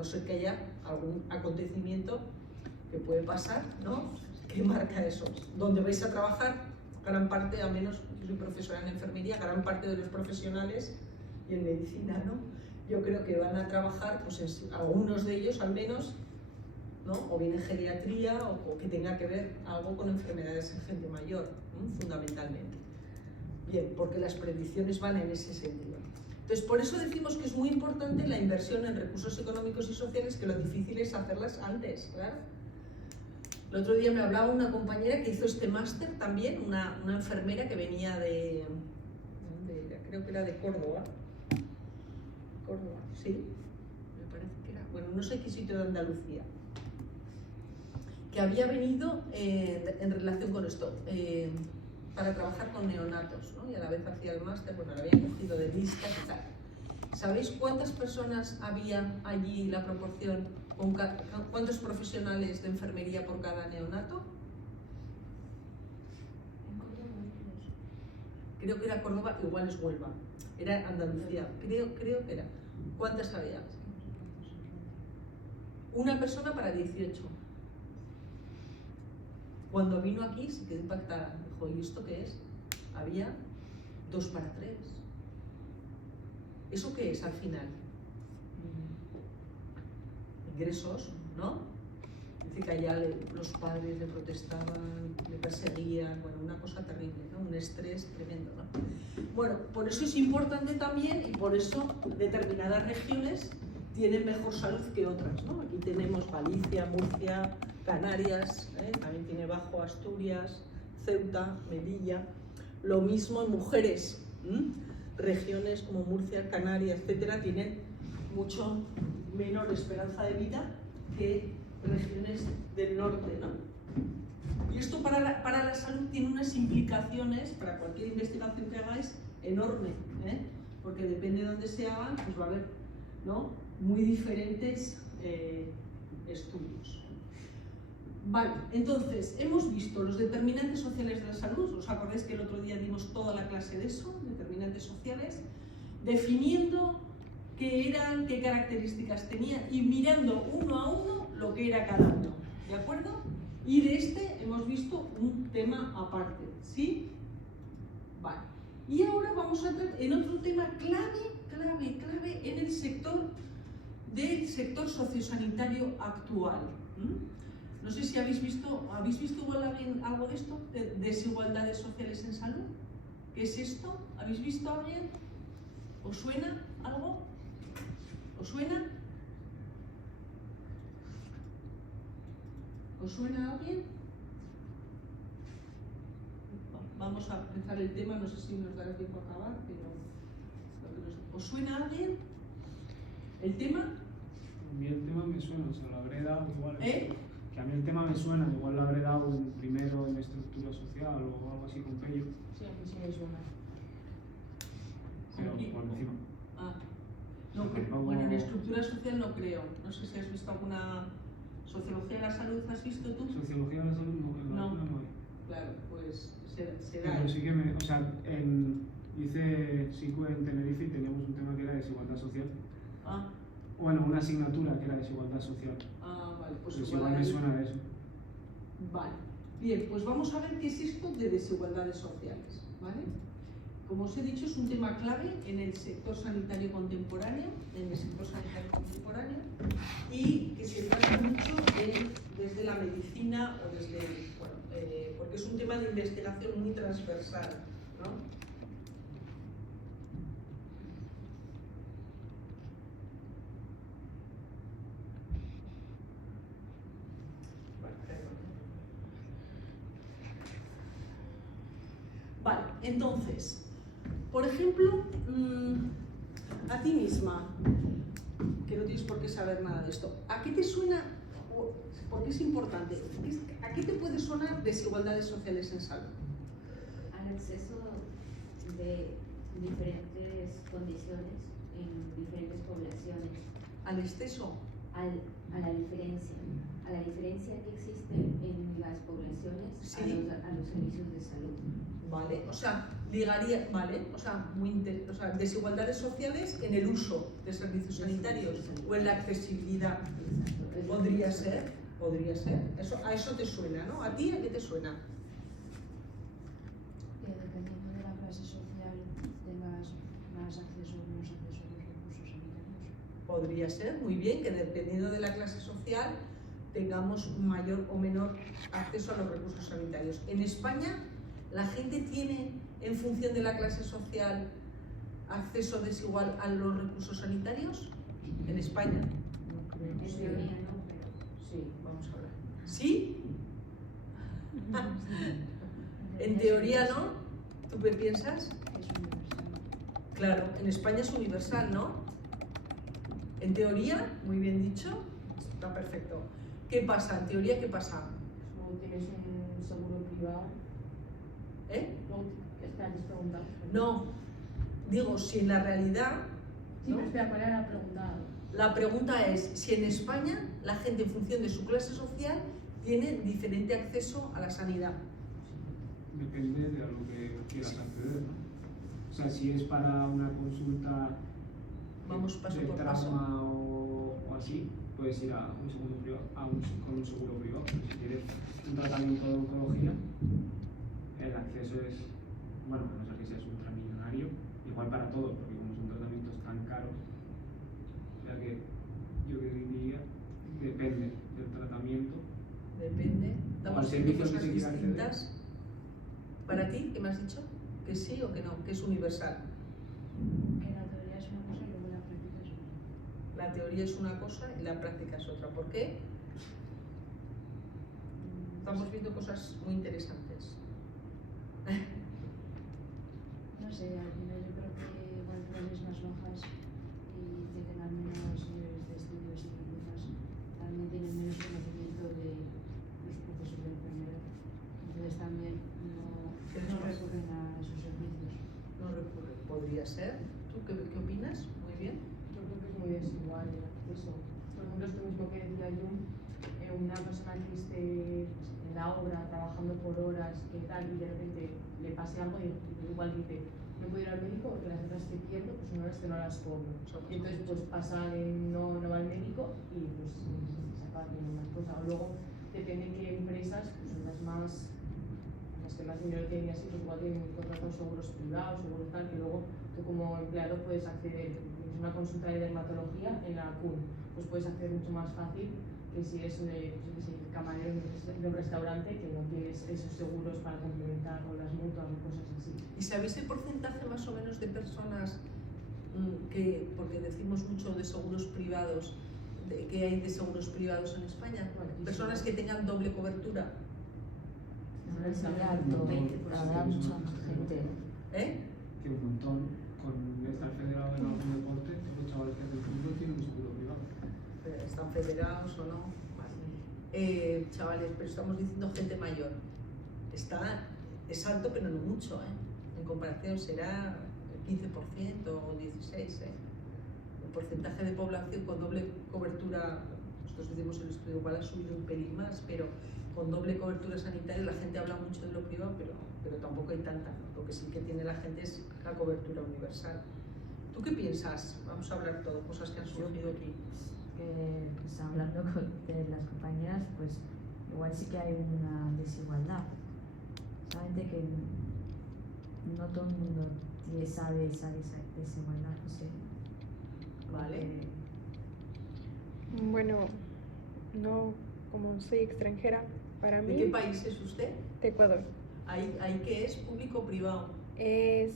no ser que haya algún acontecimiento que puede pasar, ¿no?, que marca eso. Donde vais a trabajar, gran parte, al menos yo soy profesora en enfermería, gran parte de los profesionales y en medicina, ¿no?, yo creo que van a trabajar, pues algunos de ellos al menos, ¿no?, o bien en geriatría o que tenga que ver algo con enfermedades en gente mayor, fundamentalmente. Bien, porque las predicciones van en ese sentido. Entonces, por eso decimos que es muy importante la inversión en recursos económicos y sociales, que lo difícil es hacerlas antes, claro. El otro día me hablaba una compañera que hizo este máster también, una enfermera que venía creo que era de Córdoba. Córdoba, sí, me parece que era, bueno, no sé qué sitio de Andalucía, que había venido en relación con esto, para trabajar con neonatos, ¿no?, y a la vez hacía el máster, bueno, lo habían cogido de listas y tal. ¿Sabéis cuántas personas había allí, la proporción, cuántos profesionales de enfermería por cada neonato? Creo que era Córdoba, igual es Huelva, era Andalucía, creo que era. ¿Cuántas había? Una persona para 18. Cuando vino aquí se quedó impactada, dijo, ¿y esto qué es? Había 2 para 3. ¿Eso qué es al final? Ingresos, ¿no? Dice que allá los padres le protestaban, le perseguían, bueno, una cosa terrible, ¿no?, un estrés tremendo, ¿no? Bueno, por eso es importante también, y por eso determinadas regiones tienen mejor salud que otras, ¿no? Aquí tenemos Galicia, Murcia, Canarias, también tiene Bajo Asturias, Ceuta, Melilla. Lo mismo en mujeres, regiones como Murcia, Canarias, etcétera, tienen mucho menor esperanza de vida que regiones del norte, ¿no? Y esto para la salud tiene unas implicaciones, para cualquier investigación que hagáis, enorme, porque depende de dónde se hagan, pues va a haber, ¿no?, muy diferentes estudios. Vale, entonces, hemos visto los determinantes sociales de la salud. ¿Os acordáis que el otro día dimos toda la clase de eso, determinantes sociales? Definiendo qué eran, qué características tenían y mirando uno a uno lo que era cada uno, ¿de acuerdo? Y de este hemos visto un tema aparte, ¿sí? Vale. Y ahora vamos a entrar en otro tema clave en el sector sociosanitario actual. No sé si habéis visto igual algo de esto, de desigualdades sociales en salud. ¿Qué es esto? ¿Habéis visto a alguien? ¿Os suena algo? ¿Os suena? ¿Os suena a alguien? Vamos a empezar el tema, no sé si nos dará tiempo a acabar, pero ¿os suena a alguien el tema? A mí el tema me suena, o sea, lo habré dado igual. Que a mí el tema me suena, igual lo habré dado primero en estructura social o algo así con Pello. Sí, a mí sí me suena. Pero por encima. No, bueno, en estructura social no creo. No sé si has visto alguna. ¿Sociología de la salud has visto tú? Sociología de la salud no. Claro, pues será. Pero sí que o sea, hice SICU en Tenerife y teníamos un tema que era desigualdad social. Bueno, una asignatura que era desigualdad social. Vale, pues igual me suena a eso. Vale, bien, pues vamos a ver qué es esto de desigualdades sociales, ¿vale? Como os he dicho, es un tema clave en el sector sanitario contemporáneo, y que se trata mucho desde la medicina o desde, porque es un tema de investigación muy transversal, ¿no? Vale, entonces, por ejemplo, a ti misma, que no tienes por qué saber nada de esto, ¿a qué te suena, porque es importante, a qué te puede sonar desigualdades sociales en salud? Al acceso de diferentes condiciones en diferentes poblaciones. ¿Al exceso? A la diferencia, a la diferencia que existe en las poblaciones Sí. a los servicios de salud. Vale, o sea, ligaría, vale, o sea, o sea, desigualdades sociales en el uso de servicios sanitarios o en la accesibilidad. Podría ser. Eso, a eso te suena, ¿no? ¿A ti a qué te suena? Dependiendo de la clase social tengas más acceso o menos acceso a los recursos sanitarios. Podría ser, muy bien, que dependiendo de la clase social tengamos mayor o menor acceso a los recursos sanitarios. En España, ¿la gente tiene, en función de la clase social, acceso desigual a los recursos sanitarios? En España. En teoría no, pero Sí, vamos a hablar. ¿Sí? En teoría no. ¿Tú qué piensas? Es universal. Claro, en España es universal, ¿no? En teoría, muy bien dicho, está perfecto. ¿Qué pasa? En teoría, ¿qué pasa? Luego tienes un seguro privado. ¿Eh? Luego, espera, te has preguntado. No, digo, si en la realidad, Sí, ¿no? pero espera, ¿cuál era la pregunta? La pregunta es si en España la gente en función de su clase social tiene diferente acceso a la sanidad. Depende de a lo que quieras acceder, ¿no? O sea, si es para una consulta Vamos paso de por trauma paso. o así, puedes ir a un seguro privado, con un seguro privado. Pero si quieres un tratamiento de oncología, el acceso es, bueno, a no ser que seas ultramillonario, igual para todo, porque como son tratamientos tan caros, o sea que yo diría, depende del tratamiento. Depende. Estamos Al viendo servicio que cosas se quiera acceder. distintas. ¿Para ti qué me has dicho? ¿Que sí o que no? ¿Que es universal? Que la teoría es una cosa y luego la práctica es otra. La teoría es una cosa y la práctica es otra. ¿Por qué? Estamos viendo cosas muy interesantes. No sé, al final yo creo que igual clases más bajas y que tengan menos niveles de estudios y demás, también tienen menos conocimiento de los procesos de enfermedad. Entonces también no recurren a esos servicios. No recurre. Podría ser. ¿Tú qué opinas? Muy bien. Yo creo que es muy desigual el acceso. Por ejemplo, esto mismo que decía Jung, una persona que esté pues, en la obra, trabajando por horas, que tal, y de repente le pase algo y igual dice, no puedo ir al médico porque las horas que pierdo pues son horas que no las cobro. Y entonces pues pasa en no va al médico y pues se acaba haciendo más cosas. O luego depende de qué empresas, pues son las que más dinero tienen y así, pues igual tienen contratados seguros privados, seguros tal, que luego tú como empleado puedes acceder. Tienes una consulta de dermatología en la CUN, pues puedes acceder mucho más fácil que si eres camarero de un restaurante que no tienes esos seguros para complementar o las mutuas o cosas así. ¿Y sabéis el porcentaje más o menos de personas que, porque decimos mucho de seguros privados, que hay de seguros privados en España? Personas que tengan doble cobertura. No sería alto, habrá mucha más gente. ¿Eh? Que un montón, con estar federado en algún deporte, los chavales que hacen fútbol tienen un seguro privado. ¿Están federados o no? Vale. Chavales, pero estamos diciendo gente mayor. Es alto, pero no mucho, ¿eh? En comparación será el 15% o 16%. El porcentaje de población con doble cobertura, nosotros decimos el estudio igual ha subido un pelín más, pero con doble cobertura sanitaria la gente habla mucho de lo privado, pero tampoco hay tanta, ¿no? Lo que sí que tiene la gente es la cobertura universal. ¿Tú qué piensas? Vamos a hablar todo, cosas que han surgido aquí. Pues hablando de las compañeras, pues igual sí que hay una desigualdad. Solamente que no todo el mundo sabe esa desigualdad, no sé. Vale. Bueno, no, como soy extranjera, para ¿De mí qué país es usted? de Ecuador ¿Ahí qué es? ¿Público o privado? es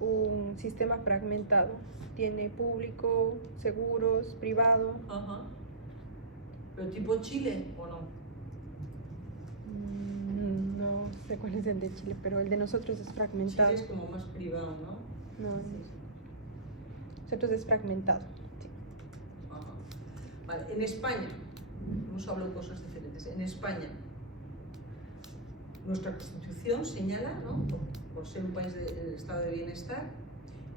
un sistema fragmentado. Tiene público, seguros, privado. Ajá. ¿Pero tipo Chile o no? No sé cuál es el de Chile, pero el de nosotros es fragmentado. Chile es como más privado, ¿no? No, nosotros es fragmentado. Sí. Ajá. Vale, en España, hemos hablado de cosas diferentes. En España, nuestra Constitución señala, ¿no? por ser un país del estado de bienestar,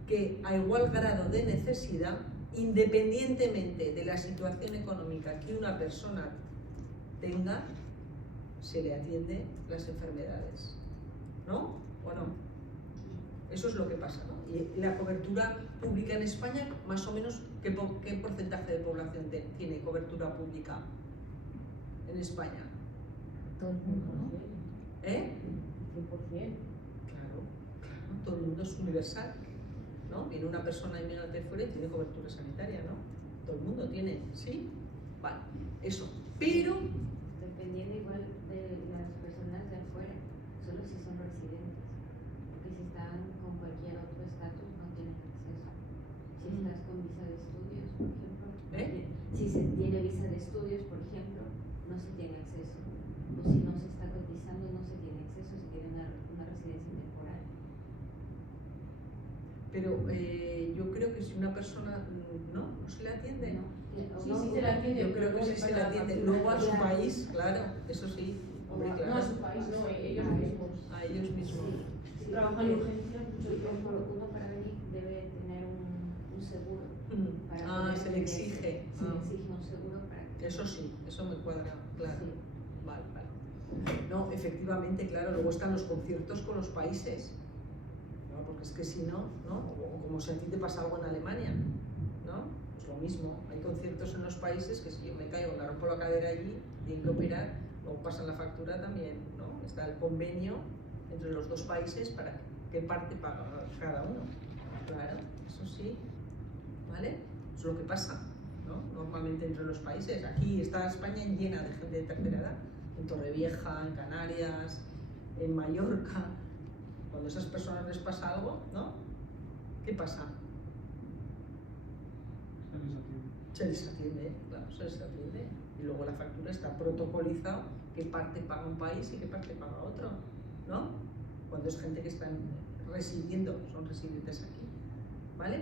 que a igual grado de necesidad, independientemente de la situación económica que una persona tenga, se le atiende las enfermedades, ¿no? ¿O no? Eso es lo que pasa, ¿no? Y la cobertura pública en España, más o menos, ¿qué porcentaje de población tiene cobertura pública en España? Todo el mundo, ¿no? 100%. Claro, todo el mundo es universal, ¿no? Viene una persona inmigrante fuera y tiene cobertura sanitaria, ¿no? Todo el mundo tiene, ¿sí? Vale, eso. Pero, Dependiendo igual de las personas de afuera, solo si son residentes, porque si están con cualquier otro estatus no tienen acceso. Si estás con visa de estudios, por ejemplo, si se tiene visa de estudios, por ejemplo, no se tiene acceso. O si no se está cotizando, no se tiene acceso, se tiene una residencia temporal. pero yo creo que si una persona no se le atiende, ¿No? Sí, sí se la atiende. yo creo que sí se le atiende. Luego a su país, claro, eso sí, hombre, No, claro, a su país, no, ellos mismos. a ellos mismos. Sí, Trabajan en urgencias mucho tiempo. uno para venir debe tener un seguro. Para Ah, poder se le atender. exige. Se le exige un seguro para que... Eso sí, eso me cuadra, claro. Sí. Vale, vale. No, efectivamente, claro, luego están los conciertos con los países, ¿no? Porque es que si no, ¿no? O como si a ti te pasa algo en Alemania, ¿no? Pues lo mismo, hay conciertos en los países que si yo me caigo, me rompo la cadera allí, tienen que operar, luego pasan la factura también, ¿no? Está el convenio entre los dos países para qué parte paga cada uno. Claro, eso sí, ¿vale? Es lo que pasa, ¿no? Normalmente entre los países. Aquí está España llena de gente de tercera edad, en Torrevieja, en Canarias, en Mallorca. Cuando a esas personas les pasa algo, ¿no? ¿Qué pasa? Se les atiende, claro, se les atiende. Y luego la factura está protocolizado, qué parte paga un país y qué parte paga otro, ¿no? Cuando es gente que están residiendo, son residentes aquí, ¿vale?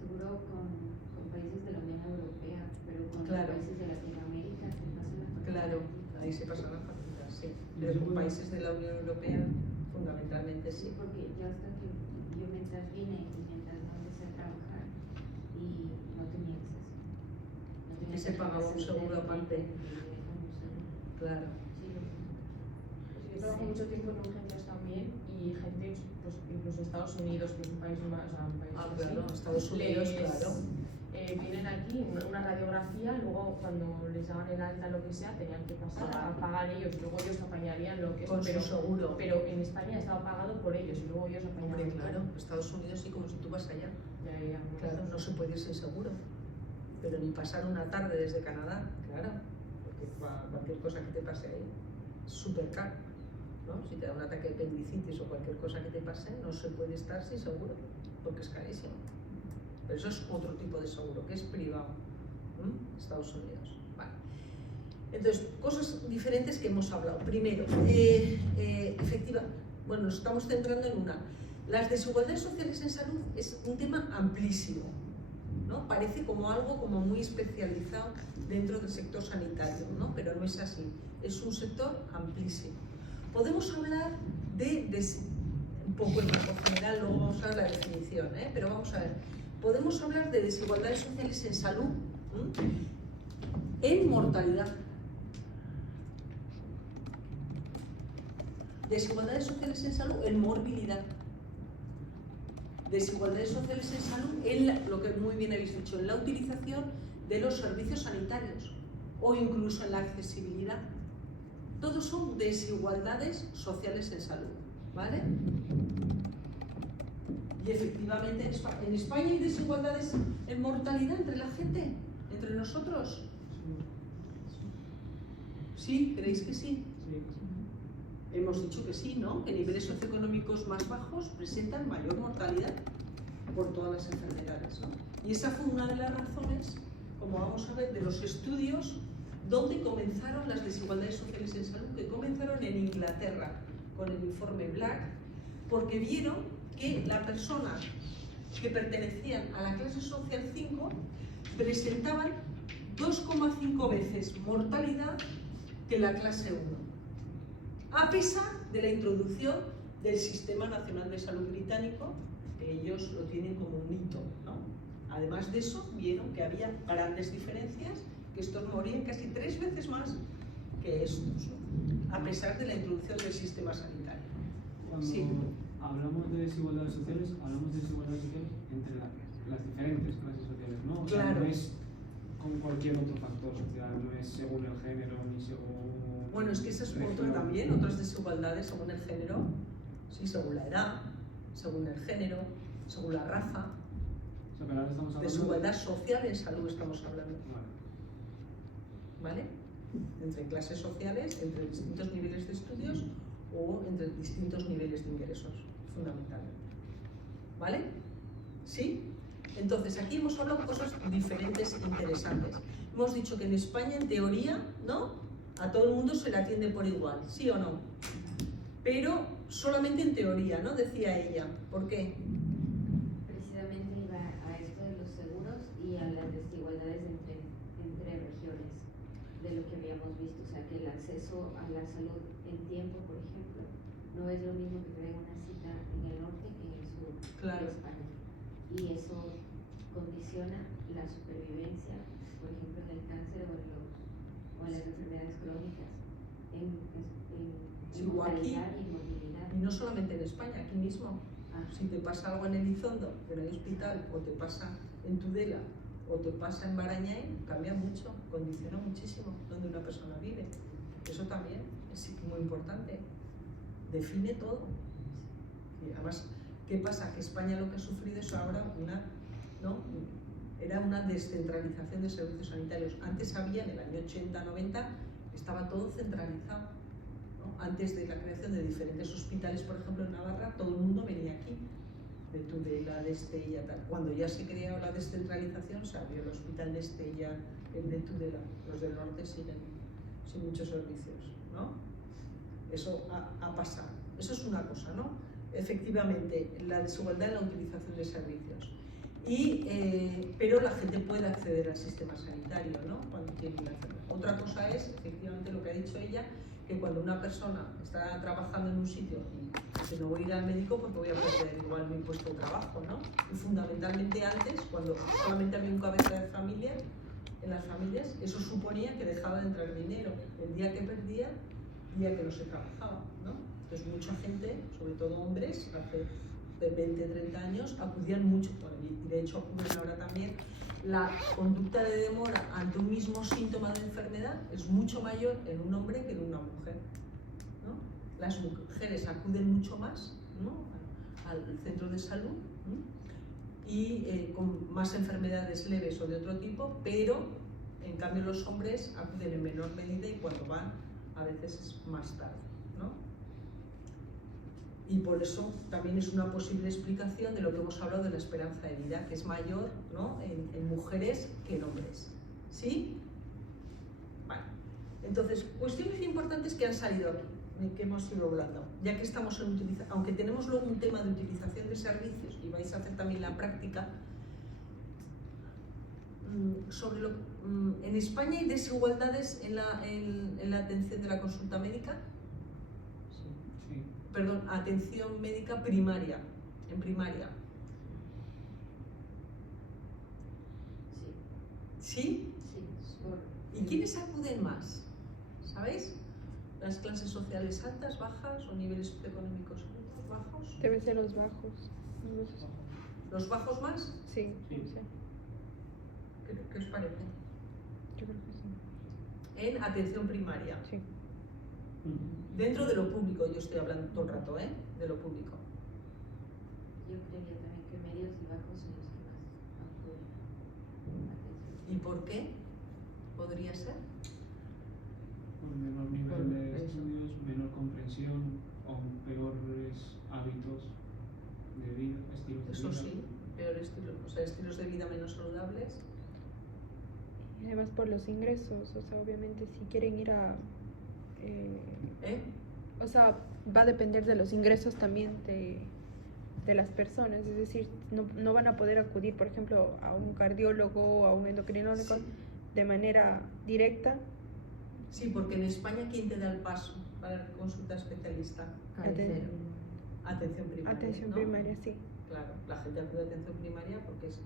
Seguro con países de la Unión Europea, pero con Claro. países de Latinoamérica que pasan la factura. Claro, ahí se pasan las facturas, sí. Pero con países de la Unión Europea, fundamentalmente Sí, sí. porque yo hasta que yo mientras vine y mientras no empecé a trabajar y no tenía acceso. No tenía Y se pagaba un seguro aparte. Claro. Yo trabajo mucho tiempo en urgencias también y gente, pues incluso Estados Unidos, que es un país más, o sea, un país Ah, así, claro, Estados Unidos, claro. vienen aquí, una radiografía, luego cuando les daban el alta lo que sea, tenían que pasar a pagar ellos, luego ellos apañarían lo que es, Con su seguro. pero en España estaba pagado por ellos y luego ellos apañaban. Hombre, claro, Estados Unidos sí, como si tú vas allá. Ya, Claro, no se puede ir sin seguro. Pero ni pasar una tarde desde Canadá, claro. Porque cualquier cosa que te pase ahí es súper caro, ¿no? Si te da un ataque de apendicitis o cualquier cosa que te pase, no se puede estar sin seguro, porque es carísimo. Pero eso es otro tipo de seguro, que es privado. Estados Unidos. Vale. Entonces, cosas diferentes que hemos hablado. Primero, bueno, nos estamos centrando en una. Las desigualdades sociales en salud es un tema amplísimo, ¿no? Parece como algo como muy especializado dentro del sector sanitario, ¿no? Pero no es así. Es un sector amplísimo. Podemos hablar un poco en marco general, luego vamos a ver la definición, pero vamos a ver. Podemos hablar de desigualdades sociales en salud, en mortalidad. Desigualdades sociales en salud en morbilidad. Desigualdades sociales en salud en lo que muy bien habéis dicho, en la utilización de los servicios sanitarios o incluso en la accesibilidad. Todos son desigualdades sociales en salud, ¿vale? Y efectivamente en España hay desigualdades en mortalidad entre la gente, entre nosotros. ¿Sí? ¿Creéis que sí? Hemos dicho que sí, ¿no? Que niveles socioeconómicos más bajos presentan mayor mortalidad por todas las enfermedades, ¿no? Y esa fue una de las razones, como vamos a ver, de los estudios donde comenzaron las desigualdades sociales en salud, que comenzaron en Inglaterra con el informe Black, porque vieron que las personas que pertenecían a la clase social 5 presentaban 2,5 veces mortalidad que la clase 1, a pesar de la introducción del Sistema Nacional de Salud británico, que ellos lo tienen como un hito, ¿no? Además de eso, vieron que había grandes diferencias, que estos morían casi 3 veces más que estos, ¿no? A pesar de la introducción del sistema sanitario. Cuando Sí. hablamos de desigualdades sociales, hablamos de desigualdades sociales entre las diferentes clases sociales, ¿no? O sea, Claro. no es con cualquier otro factor social, no es según el género ni según... Bueno, es que esa es otra región. también, otras desigualdades según el género, sí, según la edad, según el género, según la raza, O sea, pero ahora estamos hablando... desigualdad social en salud estamos hablando, Vale. ¿vale? Entre clases sociales, entre distintos niveles de estudios o entre distintos niveles de ingresos, fundamentalmente. ¿Vale? ¿Sí? Entonces, aquí hemos hablado de cosas diferentes e interesantes. Hemos dicho que en España, en teoría, ¿no? A todo el mundo se le atiende por igual, ¿sí o no? Pero solamente en teoría, ¿no? Decía ella. ¿Por qué? Precisamente iba a esto de los seguros y a las desigualdades entre regiones, de lo que habíamos visto, o sea que el acceso a la salud en tiempo, por ejemplo, no es lo mismo que tener una cita en el norte que en el sur Claro. de España. Y eso condiciona la supervivencia, por ejemplo, en el cáncer o en las enfermedades crónicas, en Sí, o aquí. mortalidad y movilidad. Y no solamente en España, aquí mismo. Ah, Si te pasa algo en Elizondo, en el hospital, o te pasa en Tudela, o te pasa en Barañáin, cambia mucho, condiciona muchísimo donde una persona vive. Eso también es muy importante. Define todo. Y además, ¿qué pasa? Que España lo que ha sufrido es ahora era una descentralización de servicios sanitarios. Antes había, en el año 80-90, estaba todo centralizado, ¿no? Antes de la creación de diferentes hospitales, por ejemplo en Navarra, todo el mundo venía aquí, de Tudela, de Estella, tal. Cuando ya se creó la descentralización, se abrió el hospital de Estella, el de Tudela. Los del norte siguen sin muchos servicios, ¿no? Eso ha pasado. Eso es una cosa, ¿no? Efectivamente, la desigualdad en la utilización de servicios. Pero la gente puede acceder al sistema sanitario, ¿no? Cuando tiene una enfermedad. Otra cosa es, efectivamente, lo que ha dicho ella, que cuando una persona está trabajando en un sitio y dice no voy a ir al médico porque voy a perder igual mi puesto de trabajo, ¿no? Y fundamentalmente antes, cuando solamente había un cabeza de familia, en las familias, eso suponía que dejaba de entrar dinero. El día que perdía, el día que no se trabajaba, ¿no? Entonces mucha gente, sobre todo hombres, hace de 20, 30 años, acudían mucho, bueno, y de hecho acuden ahora también. La conducta de demora ante un mismo síntoma de enfermedad es mucho mayor en un hombre que en una mujer, ¿no? Las mujeres acuden mucho más, ¿no? al centro de salud, ¿no? Y con más enfermedades leves o de otro tipo, pero en cambio los hombres acuden en menor medida y cuando van a veces es más tarde, ¿no? Y por eso también es una posible explicación de lo que hemos hablado de la esperanza de vida, que es mayor, ¿no? en mujeres que en hombres. ¿Sí? Vale. Entonces, cuestiones importantes que han salido aquí, que hemos ido hablando, ya que estamos en utilización, aunque tenemos luego un tema de utilización de servicios y vais a hacer también la práctica, en España hay desigualdades en la atención de la consulta médica. Sí. Perdón, atención médica primaria, en primaria. sí, ¿Sí? sí, por, ¿Y quiénes acuden más? ¿Sabéis? ¿Las clases sociales altas, bajas o niveles socioeconómicos altos, bajos? Deben ser los bajos. ¿Los bajos más? Sí, Sí. sí, ¿Qué os parece? yo creo que sí. En atención primaria. Sí. Dentro de lo público, yo estoy hablando todo el rato, ¿eh? De lo público. yo creería también que medios y bajos son los que más acuden a atención. ¿Y por qué? ¿Podría ser? Por menor nivel de estudios, menor comprensión o peores hábitos de vida, estilos de Eso vida. sí, peor estilo, o sea, estilos de vida menos saludables. Y además por los ingresos, o sea, obviamente si quieren ir a... o sea, va a depender de los ingresos también de las personas, es decir, no van a poder acudir, por ejemplo, a un cardiólogo o a un endocrinólogo Sí. de manera directa. Sí, porque en España, ¿quién te da el paso para consulta especialista? Cabecera. Atención primaria. Atención ¿no? primaria, sí. Claro, la gente acude a atención primaria porque es,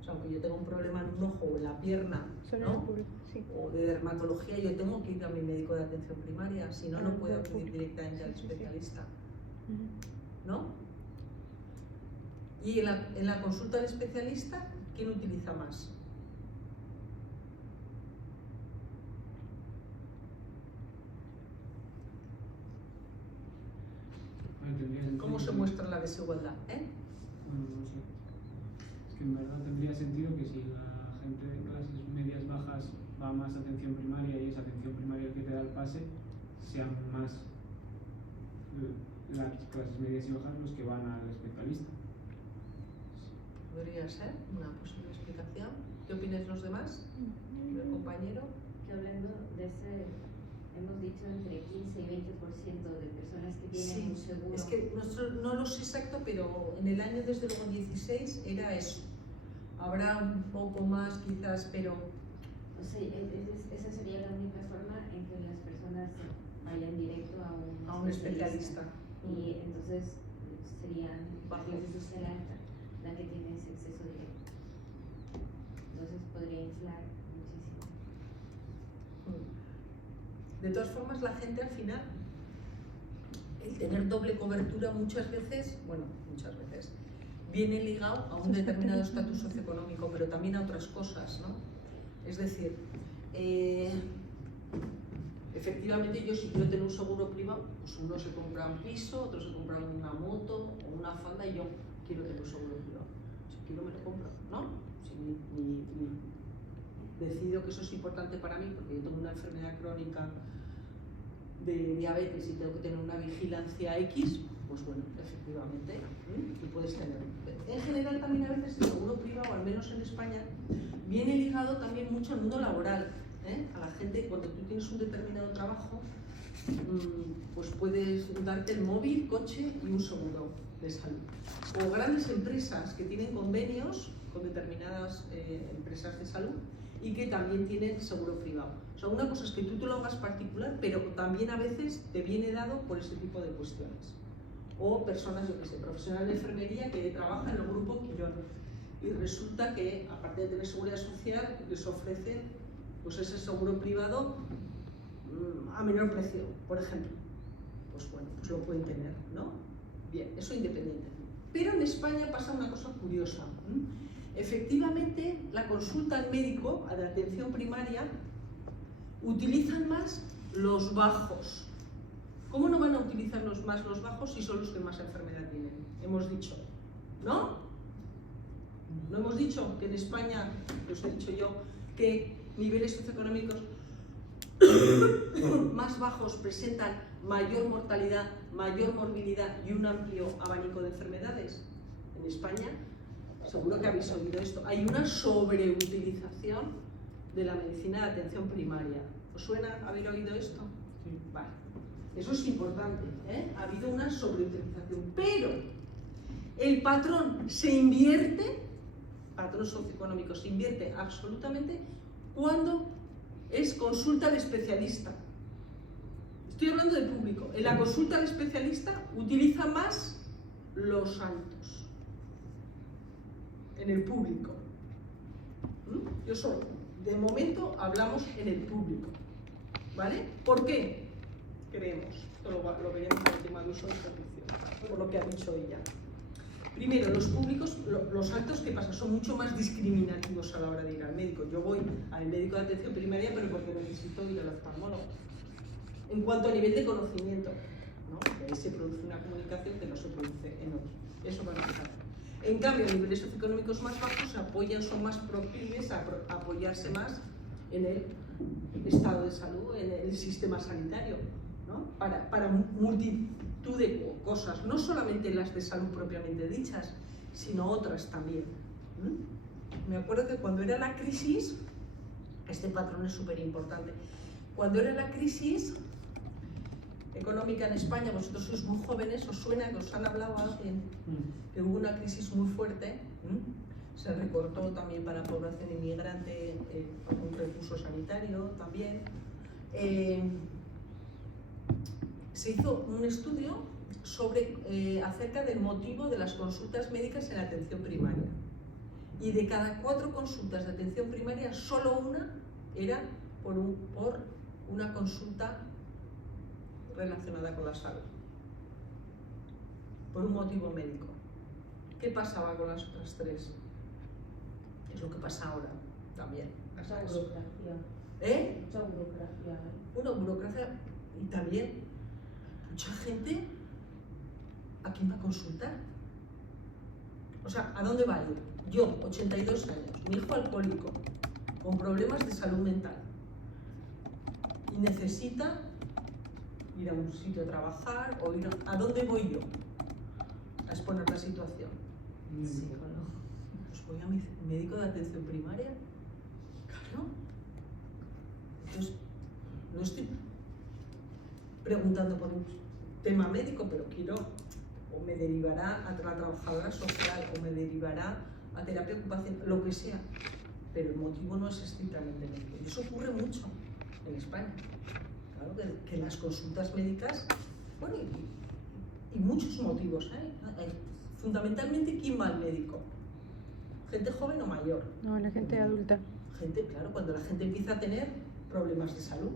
o sea, aunque yo tenga un problema en un ojo o en la pierna, Solo en el ¿no? público, sí. O de dermatología, yo tengo que ir a mi médico de atención primaria, si no, no puedo acudir directamente al especialista, ¿no? Y en la consulta del especialista, ¿quién utiliza más? ¿Cómo se muestra la desigualdad? Bueno, no sé. Es que en verdad tendría sentido que si la gente de clases medias bajas va más a atención primaria y es atención primaria el que te da el pase, sean más las clases medias y bajas los que van al especialista. Podría ser una posible explicación. ¿Qué opináis los demás? ¿El compañero? Que hablando de ese, hemos dicho entre 15 y 20% de personas que tienen un seguro. Es que no lo sé exacto, pero en el año desde luego 16 era eso. Habrá un poco más quizás, pero... O sea, esa sería la única forma en que las personas vayan directo a un especialista. Y entonces serían la clase social alta la que tiene ese acceso directo. Entonces podría inflar muchísimo. De todas formas, la gente al final, el tener doble cobertura muchas veces, viene ligado a un determinado estatus socioeconómico, pero también a otras cosas, ¿no? Es decir, efectivamente si quiero tener un seguro privado, pues uno se compra un piso, otro se compra una moto o una falda y yo quiero tener un seguro privado. Si quiero me lo compro, ¿no? Si decido que eso es importante para mí, porque yo tengo una enfermedad crónica de diabetes y tengo que tener una vigilancia X, pues bueno, efectivamente, tú puedes tenerlo. En general también a veces el seguro privado, al menos en España, viene ligado también mucho al mundo laboral. A la gente, cuando tú tienes un determinado trabajo, pues puedes darte el móvil, coche y un seguro de salud. O grandes empresas que tienen convenios con determinadas empresas de salud y que también tienen seguro privado. O sea, una cosa es que tú te lo hagas particular, pero también a veces te viene dado por ese tipo de cuestiones. O personas, yo que sé, profesionales de enfermería que trabajan en el grupo Quirón y resulta que, aparte de tener seguridad social, les ofrecen pues ese seguro privado a menor precio, por ejemplo. Pues bueno, pues lo pueden tener, ¿no? Bien, eso independiente. Pero en España pasa una cosa curiosa. Efectivamente, la consulta al médico, a la atención primaria, utilizan más los bajos. ¿Cómo no van a utilizar más los bajos si son los que más enfermedad tienen? Hemos dicho, ¿no? ¿No hemos dicho que en España, os he dicho yo, que niveles socioeconómicos más bajos presentan mayor mortalidad, mayor morbilidad y un amplio abanico de enfermedades? En España, seguro que habéis oído esto, hay una sobreutilización de la medicina de atención primaria. ¿Os suena haber oído esto? Sí. Vale. Eso es importante, ¿eh? Ha habido una sobreutilización, pero el patrón se invierte, patrón socioeconómico se invierte absolutamente cuando es consulta al especialista. Estoy hablando del público. En la consulta al especialista utiliza más los altos. En el público. Yo solo, de momento hablamos en el público. ¿Vale? ¿Por qué? Creemos, esto lo veremos en el tema de uso de servicio, por lo que ha dicho ella. Primero, los públicos, los altos, ¿qué pasa? Son mucho más discriminativos a la hora de ir al médico. Yo voy al médico de atención primaria, pero porque necesito ir al oftalmólogo. En cuanto a nivel de conocimiento, ¿no? Ahí se produce una comunicación que no se produce en otros. Eso para empezar. En cambio, a niveles socioeconómicos más bajos se apoyan, son más proclives a apoyarse más en el estado de salud, en el sistema sanitario, ¿no? Para multitud de cosas, no solamente las de salud propiamente dichas, sino otras también. Me acuerdo que cuando era la crisis, este patrón es súper importante, cuando era la crisis económica en España, vosotros sois muy jóvenes, ¿os suena que os han hablado a alguien que hubo una crisis muy fuerte? Se recortó también para la población inmigrante un recurso sanitario también. Se hizo un estudio sobre, acerca del motivo de las consultas médicas en la atención primaria. Y de cada 4 consultas de atención primaria, solo una era por una consulta relacionada con la salud, por un motivo médico. ¿Qué pasaba con las otras 3? Es lo que pasa ahora también. Mucha burocracia. ¿Eh? Mucha burocracia. Bueno, burocracia y también mucha gente a quién va a consultar. O sea, ¿a dónde va a ir? Yo, 82 años, mi hijo alcohólico, con problemas de salud mental y necesita ir a un sitio a trabajar o ir ¿a dónde voy yo? A exponer la situación. Psicólogo. Pues voy a mi médico de atención primaria. Claro. Entonces, no estoy preguntando por un tema médico, pero quiero, o me derivará a la trabajadora social, o me derivará a terapia ocupacional, lo que sea. Pero el motivo no es estrictamente médico. Y eso ocurre mucho en España. Claro que las consultas médicas, bueno, y muchos motivos, hay. Fundamentalmente, ¿quién va al médico? ¿Gente joven o mayor? No, la gente adulta. Gente, claro, cuando la gente empieza a tener problemas de salud.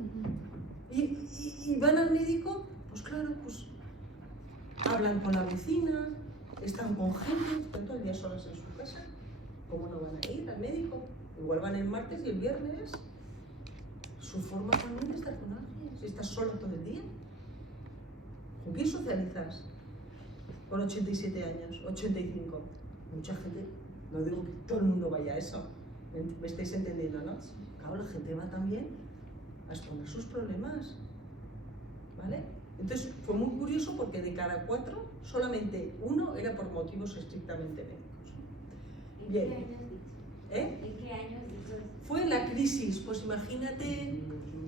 Y van al médico, pues claro, pues hablan con la vecina, están con gente, están todo el día solas en su casa. ¿Cómo no van a ir al médico? Igual van el martes y el viernes. Su forma también de estar con alguien. Si estás solo todo el día. ¿Con quién socializas? Con 87 años, 85. Mucha gente, no digo que todo el mundo vaya a eso. ¿Me estáis entendiendo, no? Claro, la gente va también a exponer sus problemas. ¿Vale? Entonces fue muy curioso porque de cada 4, solamente 1 era por motivos estrictamente médicos. ¿En Bien. qué año has dicho? ¿Eh? ¿En qué año has dicho eso? Fue la crisis, pues imagínate,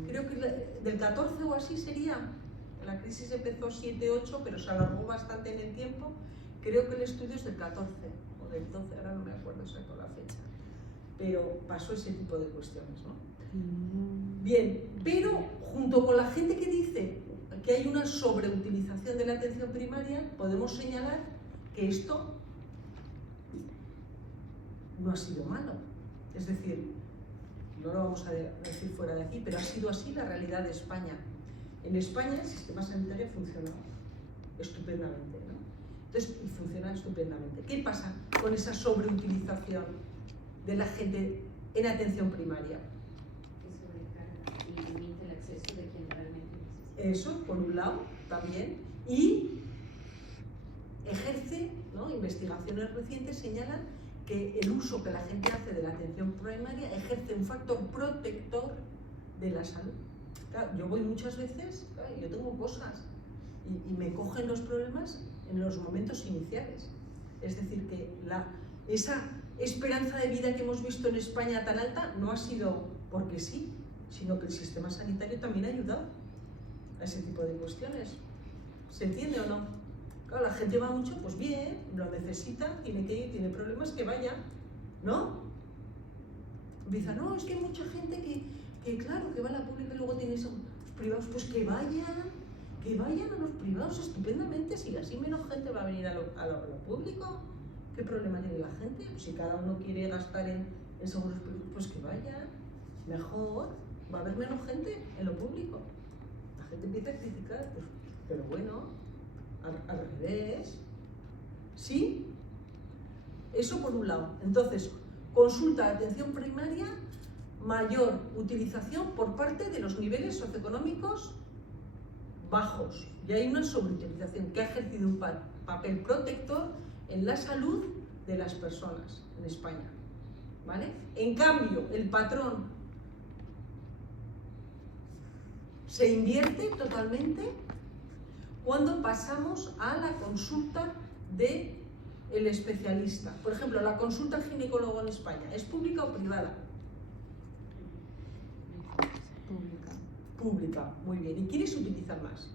creo que del 14 o así sería. La crisis empezó 7-8, pero se alargó bastante en el tiempo. Creo que el estudio es del 14 o del 12, ahora no me acuerdo exacto la fecha. Pero pasó ese tipo de cuestiones, ¿no? Bien, pero junto con la gente que dice que hay una sobreutilización de la atención primaria, podemos señalar que esto no ha sido malo. Es decir, no lo vamos a decir fuera de aquí, pero ha sido así la realidad de España. En España el sistema sanitario funciona estupendamente, ¿no? Entonces, y funciona estupendamente. ¿Qué pasa con esa sobreutilización de la gente en atención primaria? Que sobrecarga y limita el acceso de quien realmente necesita. Eso, por un lado, también, y ejerce, ¿no? Investigaciones recientes señalan que el uso que la gente hace de la atención primaria ejerce un factor protector de la salud. Claro, yo voy muchas veces, claro, yo tengo cosas y me cogen los problemas en los momentos iniciales. Es decir, que esa esperanza de vida que hemos visto en España tan alta no ha sido porque sí, sino que el sistema sanitario también ha ayudado a ese tipo de cuestiones. ¿Se entiende o no? Claro, la gente va mucho, pues bien, lo necesita, tiene que ir, tiene problemas, que vaya, ¿no? Empieza, no, es que hay mucha gente que claro, que va a la pública y luego tienes los privados, pues que vayan a los privados estupendamente, si así menos gente va a venir a lo público. ¿Qué problema tiene la gente? Pues si cada uno quiere gastar en seguros públicos, pues que vayan, mejor, va a haber menos gente en lo público. La gente empieza a criticar, pues, pero bueno, al revés, ¿sí? Eso por un lado. Entonces, consulta de atención primaria, mayor utilización por parte de los niveles socioeconómicos bajos. Y hay una sobreutilización que ha ejercido un papel protector en la salud de las personas en España. ¿Vale? En cambio, el patrón se invierte totalmente cuando pasamos a la consulta del especialista. Por ejemplo, la consulta al ginecólogo en España, ¿es pública o privada? Pública. Pública, muy bien. ¿Y quiénes utilizan más?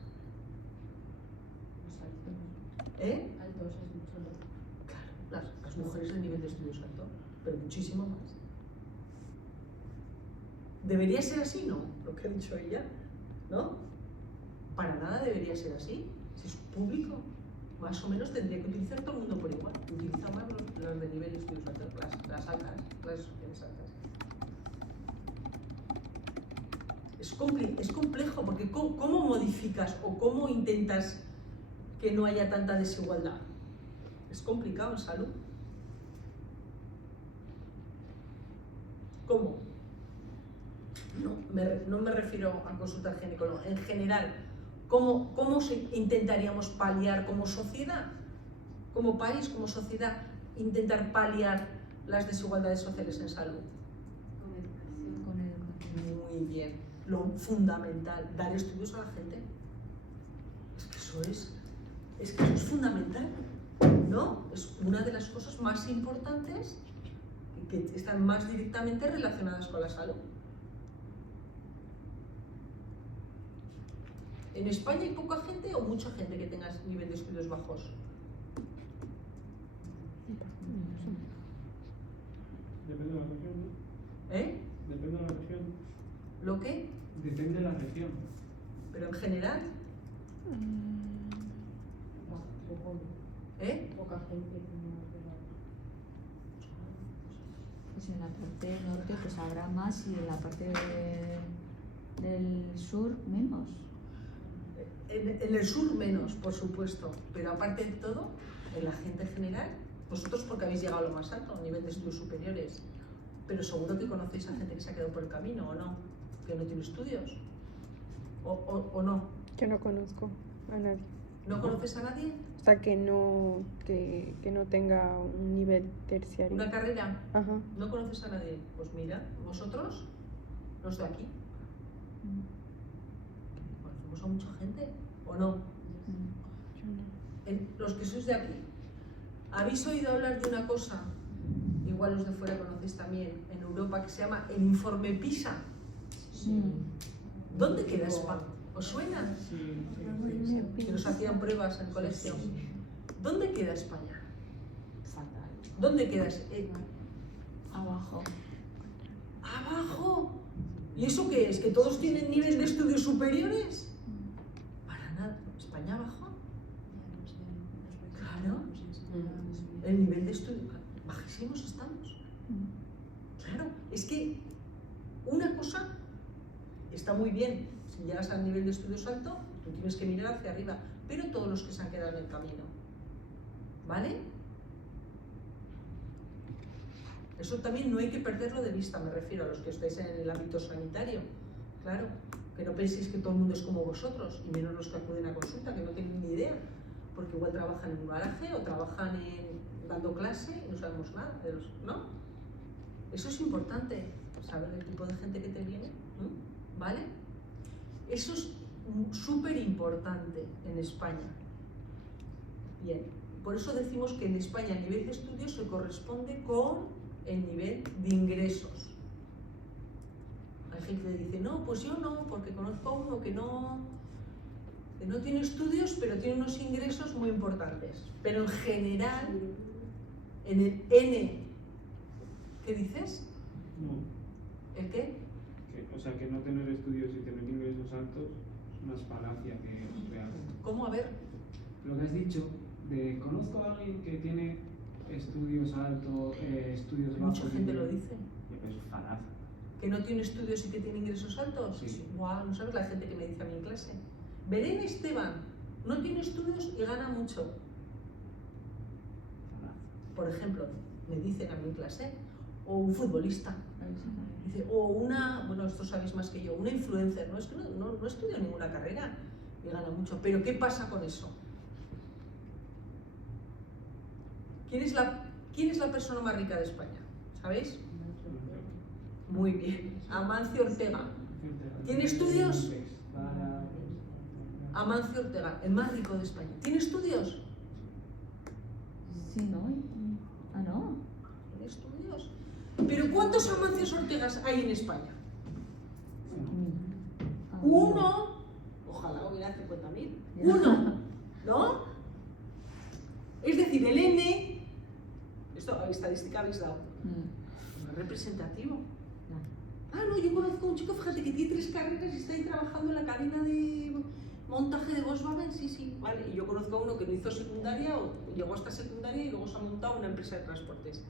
Los altos. ¿Eh? Altos, has dicho, ¿no? Claro, las mujeres de nivel de estudios alto, pero muchísimo más. ¿Debería ser así? No, lo que ha dicho ella, ¿no? Para nada debería ser así, si es público. más o menos tendría que utilizar todo el mundo por igual. Utiliza más los de nivel de estudios altos, las altas, las sociedades altas. Es complejo porque ¿cómo modificas o cómo intentas que no haya tanta desigualdad? Es complicado en salud. ¿Cómo? No me refiero a consultar ginecólogo. En general, ¿cómo intentaríamos paliar como sociedad, como país, como sociedad, intentar paliar las desigualdades sociales en salud? Con educación. Con educación. Muy bien. Lo fundamental, dar estudios a la gente. Es que eso es fundamental, ¿no? Es una de las cosas más importantes que están más directamente relacionadas con la salud. ¿En España hay poca gente o mucha gente que tenga nivel de estudios bajos? Depende de la región, ¿no? ¿Eh? Depende de la región. ¿Lo qué? Depende de la región. Pero en general, ¿eh? Poca gente que no, Pues en la parte norte pues habrá más y en la parte del sur menos. En el sur menos, por supuesto, pero aparte de todo, en la gente general, vosotros porque habéis llegado a lo más alto, a nivel de estudios superiores, pero seguro que conocéis a gente que se ha quedado por el camino, ¿o no? Que no tiene estudios, ¿o no? Yo no conozco a nadie. ¿No conoces a nadie? O sea, que no tenga un nivel terciario. ¿Una carrera? Ajá. ¿No conoces a nadie? Pues mira, vosotros, los de aquí, conocemos a mucha gente, ¿o no? Yo no. Los que sois de aquí, ¿habéis oído hablar de una cosa? Igual los de fuera conocéis también, en Europa, que se llama el informe PISA. ¿Dónde queda España? ¿Os suena? Que nos hacían pruebas en el colegio. ¿Dónde queda España? Fatal. ¿Dónde queda? Abajo. ¡Abajo! ¿Y eso qué es? ¿Que todos tienen nivel de estudios superiores? Para nada. ¿España abajo? Claro. El nivel de estudio, bajísimos estamos. Claro, es que una cosa está muy bien, si llegas al nivel de estudios alto, tú tienes que mirar hacia arriba, pero todos los que se han quedado en el camino, ¿vale? Eso también no hay que perderlo de vista, me refiero a los que estáis en el ámbito sanitario, claro, que no penséis que todo el mundo es como vosotros, y menos los que acuden a consulta, que no tienen ni idea, porque igual trabajan en un garaje o trabajan dando clase y no sabemos nada, ¿no? Eso es importante, saber el tipo de gente que te viene, ¿vale? Eso es súper importante en España. Bien, por eso decimos que en España el nivel de estudios se corresponde con el nivel de ingresos. Hay gente que dice, no, pues yo no, porque conozco a uno que no tiene estudios, pero tiene unos ingresos muy importantes. Pero en general, en el N, ¿qué dices? No. ¿El qué? O sea, que no tener estudios y tener ingresos altos es una falacia que es real. ¿Cómo? A ver. Lo que has dicho, de conozco a alguien que tiene estudios altos, estudios bajos. Mucha gente lo dice. Es falacia. ¿Que no tiene estudios y que tiene ingresos altos? Sí. Guau, no sabes la gente que me dice a mí en clase. Belén Esteban no tiene estudios y gana mucho. Por ejemplo, me dicen a mí en clase, o un futbolista. Dice, o una, bueno, esto sabéis más que yo, una influencer, no es que no estudia ninguna carrera y gana mucho. Pero ¿qué pasa con eso? ¿Quién es la persona más rica de España? ¿Sabéis? Muy bien, Amancio Ortega. ¿Tiene estudios? Amancio Ortega, el más rico de España. ¿Tiene estudios? Sí, ¿no? Ah, no. ¿Tiene estudios? ¿Pero cuántos Amancios Ortegas hay en España? Uno. Ojalá hubiera 50.000. Uno. ¿No? Es decir, el N, esto estadística habéis dado, no es representativo. Ah, no, yo conozco a un chico, fíjate, que tiene 3 carreras y está ahí trabajando en la cadena montaje de Volkswagen, sí, vale. Y yo conozco a uno que no hizo secundaria o llegó hasta secundaria y luego se ha montado una empresa de transportes.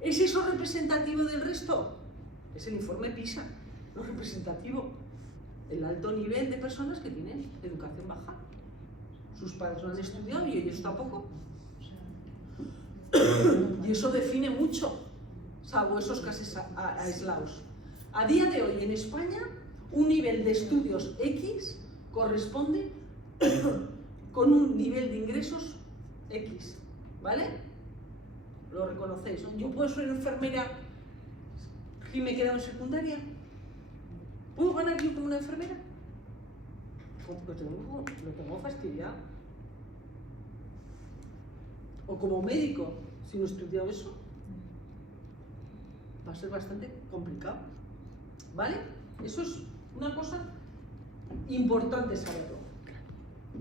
¿Es eso representativo del resto? Es el informe PISA, no representativo. El alto nivel de personas que tienen educación baja. Sus padres no han estudiado y ellos tampoco. Y eso define mucho, salvo esos casos aislados. A día de hoy en España, un nivel de estudios X corresponde con un nivel de ingresos X, ¿vale? Lo reconocéis, ¿no? Yo puedo ser enfermera y me he quedado en secundaria. ¿Puedo ganar yo como una enfermera? Lo tengo fastidiado. O como médico, si no he estudiado eso, va a ser bastante complicado, ¿vale? Eso es una cosa importante saberlo.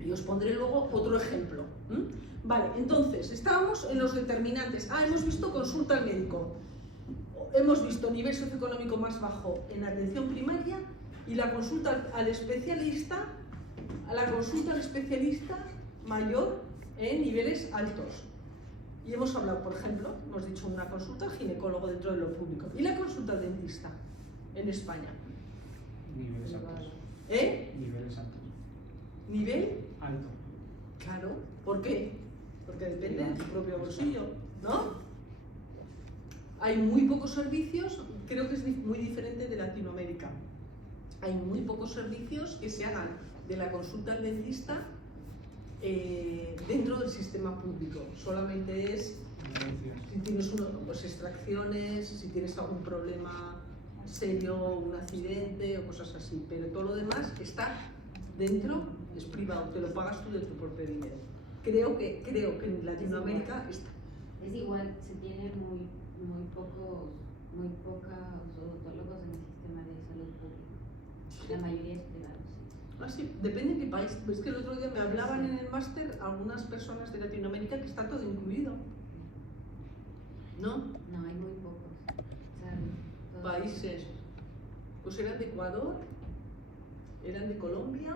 Y os pondré luego otro ejemplo. Vale, entonces, estábamos en los determinantes. Hemos visto consulta al médico. Hemos visto nivel socioeconómico más bajo en atención primaria y la consulta al especialista, mayor en niveles altos. Y hemos hablado, por ejemplo, hemos dicho una consulta al ginecólogo dentro de lo público. ¿Y la consulta al dentista en España? Niveles altos. Niveles altos. ¿Nivel? Alto. Claro. ¿Por qué? Porque depende de tu propio bolsillo, ¿no? Hay muy pocos servicios, creo que es muy diferente de Latinoamérica. Hay muy pocos servicios que se hagan de la consulta al dentista dentro del sistema público. Solamente es si tienes pues extracciones, si tienes algún problema serio, un accidente o cosas así, pero todo lo demás está dentro, es privado, te lo pagas tú de tu propio dinero. Creo que en Latinoamérica está. Es igual, se tienen muy pocos odontólogos en el sistema de salud público. La mayoría es privado, sí. Ah, sí, depende de qué país. Es que el otro día me hablaban en el máster algunas personas de Latinoamérica que está todo incluido. ¿No? No, hay muy pocos. O sea, Países. Pues eran de Ecuador, eran de Colombia,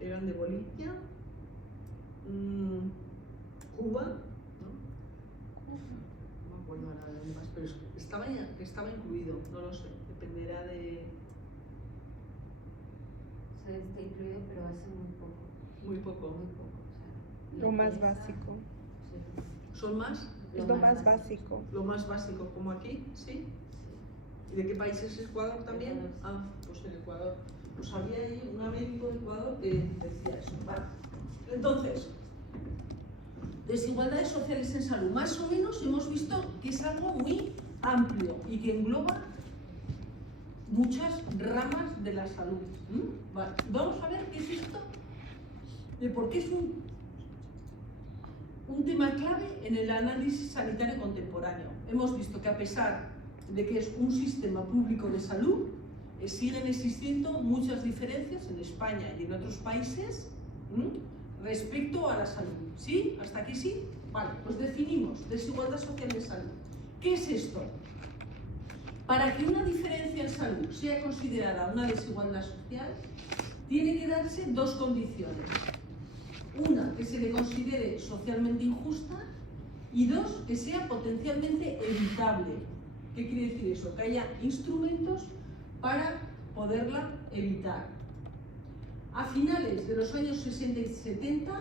eran de Bolivia, Cuba, ¿no? No me acuerdo ahora de dónde más, pero estaba incluido, no lo sé, dependerá de... O sea, está incluido, pero hace muy poco. Muy poco. Muy poco. O sea, Lo más básico. Sí. ¿Son más? Es lo más básico. Lo más básico, como aquí, ¿sí? ¿Y de qué país es Ecuador también? Ecuador. Ah, pues en Ecuador. Pues había ahí una médico de Ecuador que decía eso. Vale. Entonces, desigualdades sociales en salud. Más o menos hemos visto que es algo muy amplio y que engloba muchas ramas de la salud. Vale. Vamos a ver qué es esto, de por qué es un tema clave en el análisis sanitario contemporáneo. Hemos visto que a pesar de que es un sistema público de salud, siguen existiendo muchas diferencias en España y en otros países respecto a la salud. ¿Sí? ¿Hasta aquí sí? Vale, pues definimos desigualdad social de salud. ¿Qué es esto? Para que una diferencia en salud sea considerada una desigualdad social, tiene que darse dos condiciones. Una, que se le considere socialmente injusta, y dos, que sea potencialmente evitable. ¿Qué quiere decir eso? Que haya instrumentos para poderla evitar. A finales de los años 60 y 70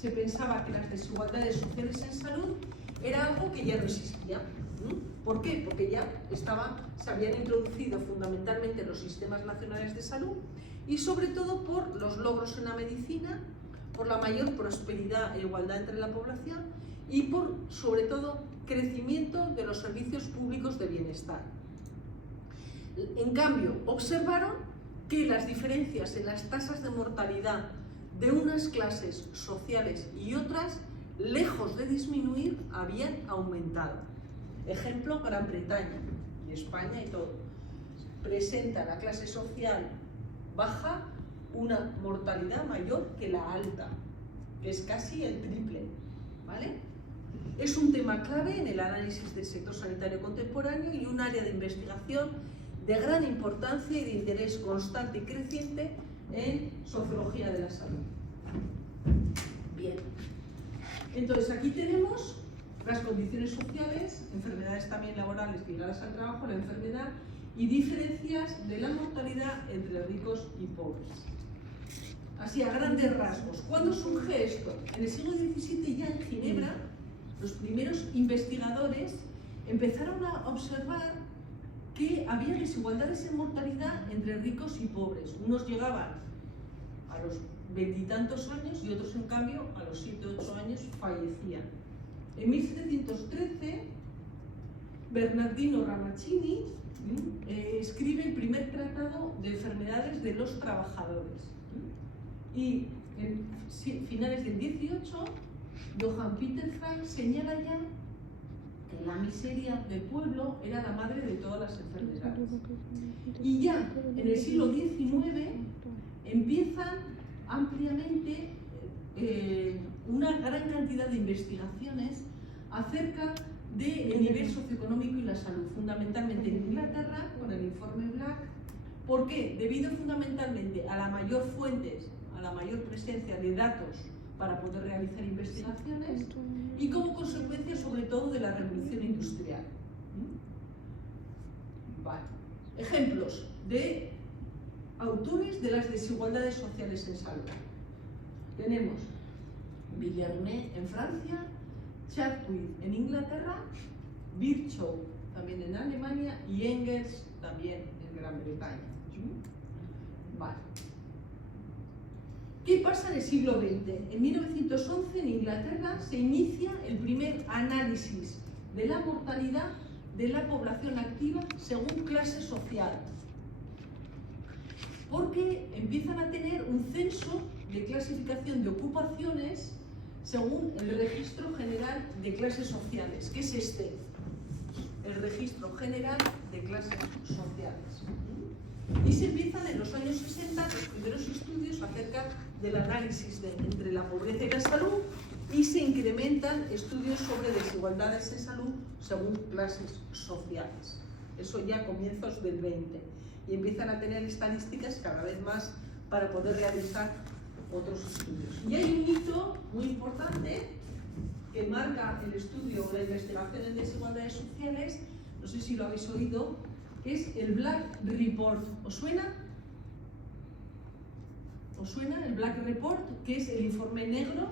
se pensaba que las desigualdades sociales en salud era algo que ya no existía. ¿Por qué? Porque ya se habían introducido fundamentalmente los sistemas nacionales de salud y sobre todo por los logros en la medicina, por la mayor prosperidad e igualdad entre la población y por, sobre todo, crecimiento de los servicios públicos de bienestar. En cambio, observaron que las diferencias en las tasas de mortalidad de unas clases sociales y otras, lejos de disminuir, habían aumentado. Ejemplo, Gran Bretaña y España y todo. Presenta la clase social baja una mortalidad mayor que la alta, que es casi el triple, ¿vale? Es un tema clave en el análisis del sector sanitario contemporáneo y un área de investigación de gran importancia y de interés constante y creciente en sociología de la salud. Bien, entonces aquí tenemos las condiciones sociales, enfermedades también laborales ligadas al trabajo, la enfermedad y diferencias de la mortalidad entre ricos y pobres. Así a grandes rasgos. ¿Cuándo surge esto? En el siglo XVII ya en Ginebra, los primeros investigadores empezaron a observar que había desigualdades en mortalidad entre ricos y pobres. Unos llegaban a los 20 y tantos años y otros en cambio a los 7 o 8 años fallecían. En 1713, Bernardino Ramaccini escribe el primer tratado de enfermedades de los trabajadores. Y en finales del 18, Johann Peter Frank señala ya que la miseria del pueblo era la madre de todas las enfermedades. Y ya en el siglo XIX empiezan ampliamente una gran cantidad de investigaciones acerca del nivel socioeconómico y la salud, fundamentalmente en Inglaterra con el informe Black. ¿Por qué? Debido fundamentalmente a la mayor fuentes, a la mayor presencia de datos para poder realizar investigaciones y como consecuencia sobre todo de la revolución industrial. Vale. Ejemplos de autores de las desigualdades sociales en salud. Tenemos Villermé en Francia, Chadwick en Inglaterra, Virchow también en Alemania y Engels también en Gran Bretaña. Vale. ¿Qué pasa en el siglo XX? En 1911 en Inglaterra se inicia el primer análisis de la mortalidad de la población activa según clase social, porque empiezan a tener un censo de clasificación de ocupaciones según el Registro General de Clases Sociales. ¿Qué es este? El Registro General de Clases Sociales. Y se empiezan en los años 60 los primeros estudios acerca del análisis entre la pobreza y la salud, y se incrementan estudios sobre desigualdades en salud según clases sociales. Eso ya a comienzos del 20. Y empiezan a tener estadísticas cada vez más para poder realizar otros estudios. Y hay un hito muy importante que marca el estudio o la investigación en desigualdades sociales, no sé si lo habéis oído, que es el Black Report. ¿Os suena? ¿Os suena el Black Report? Que es el informe negro.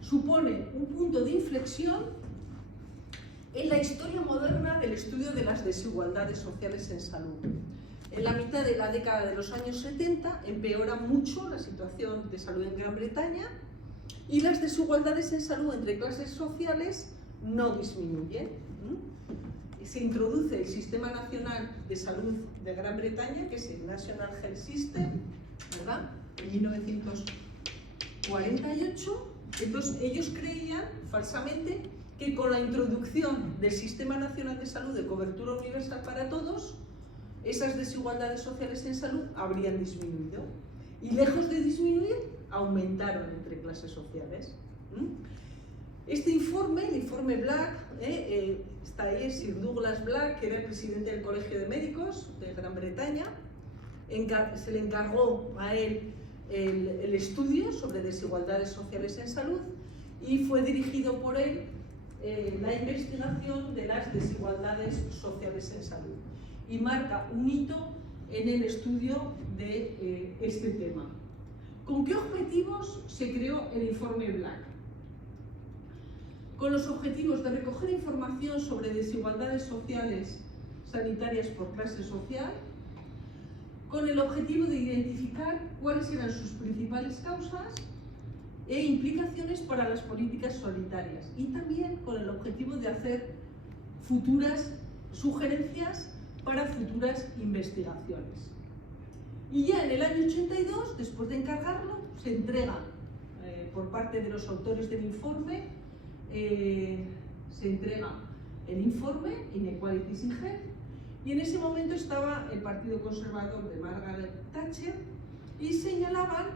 Supone un punto de inflexión en la historia moderna del estudio de las desigualdades sociales en salud. En la mitad de la década de los años 70 empeora mucho la situación de salud en Gran Bretaña y las desigualdades en salud entre clases sociales no disminuyen. Se introduce el Sistema Nacional de Salud de Gran Bretaña, que es el National Health System, ¿verdad? En 1948. Entonces ellos creían falsamente que con la introducción del Sistema Nacional de Salud de cobertura universal para todos, esas desigualdades sociales en salud habrían disminuido. Y lejos de disminuir, aumentaron entre clases sociales. Este informe, el informe Black, está ahí Sir Douglas Black, que era el presidente del Colegio de Médicos de Gran Bretaña. Se le encargó a él el estudio sobre desigualdades sociales en salud y fue dirigido por él la investigación de las desigualdades sociales en salud. Y marca un hito en el estudio de este tema. ¿Con qué objetivos se creó el informe Black? Con los objetivos de recoger información sobre desigualdades sociales sanitarias por clase social, con el objetivo de identificar cuáles eran sus principales causas e implicaciones para las políticas sanitarias, y también con el objetivo de hacer futuras sugerencias para futuras investigaciones. Y ya en el año 82, después de encargarlo, se entrega por parte de los autores del informe, se entrega el informe Inequalities in Health, y en ese momento estaba el Partido Conservador de Margaret Thatcher y señalaban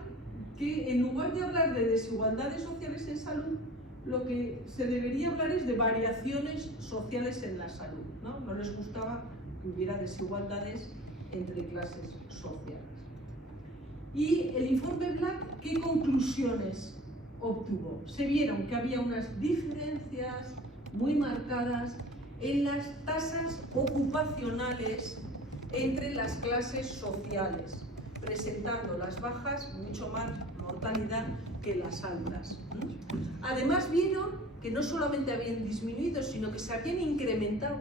que en lugar de hablar de desigualdades sociales en salud, lo que se debería hablar es de variaciones sociales en la salud, ¿no? No les gustaba que hubiera desigualdades entre clases sociales. Y el informe Black, ¿qué conclusiones obtuvo? Se vieron que había unas diferencias muy marcadas en las tasas ocupacionales entre las clases sociales, presentando las bajas mucho más mortalidad que las altas. Además vieron que no solamente habían disminuido, sino que se habían incrementado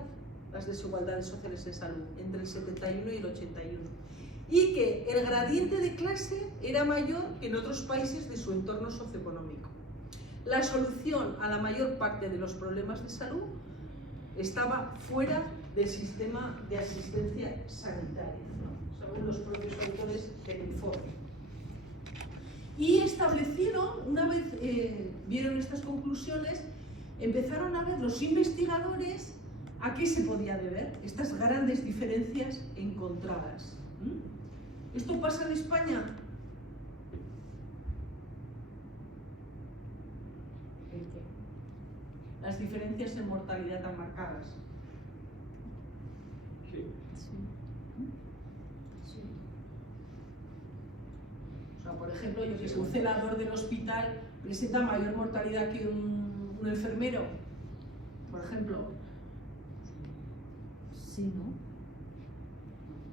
las desigualdades sociales en salud entre el 71 y el 81, y que el gradiente de clase era mayor que en otros países de su entorno socioeconómico. La solución a la mayor parte de los problemas de salud estaba fuera del sistema de asistencia sanitaria, ¿no? Según los propios autores del informe. Y establecieron, una vez vieron estas conclusiones, empezaron a ver los investigadores a qué se podía deber estas grandes diferencias encontradas. ¿Esto pasa en España? ¿El qué? Las diferencias en mortalidad tan marcadas. Sí. O sea, por ejemplo, yo que sé, un celador del hospital presenta mayor mortalidad que un enfermero, por ejemplo. Sí, ¿no?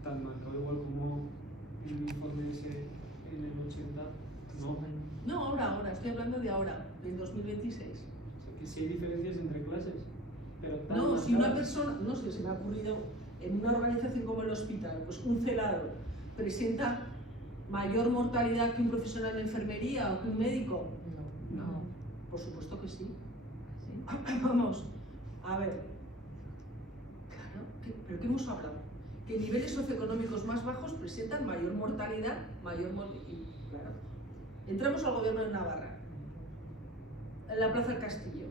Tan marcado igual como el informe ese en el 80, no. No, ahora, estoy hablando de ahora, del 2026. O sea, que sí hay diferencias entre clases, pero tan No, si una marcadas. persona, no sé, se me ha ocurrido, en una organización como el hospital, pues un celador presenta mayor mortalidad que un profesional de enfermería o que un médico. No. Por supuesto que sí. ¿Sí? Vamos, a ver. Claro, ¿pero qué hemos hablado? Que niveles socioeconómicos más bajos presentan mayor mortalidad, claro. Entramos al gobierno de Navarra, en la Plaza del Castillo.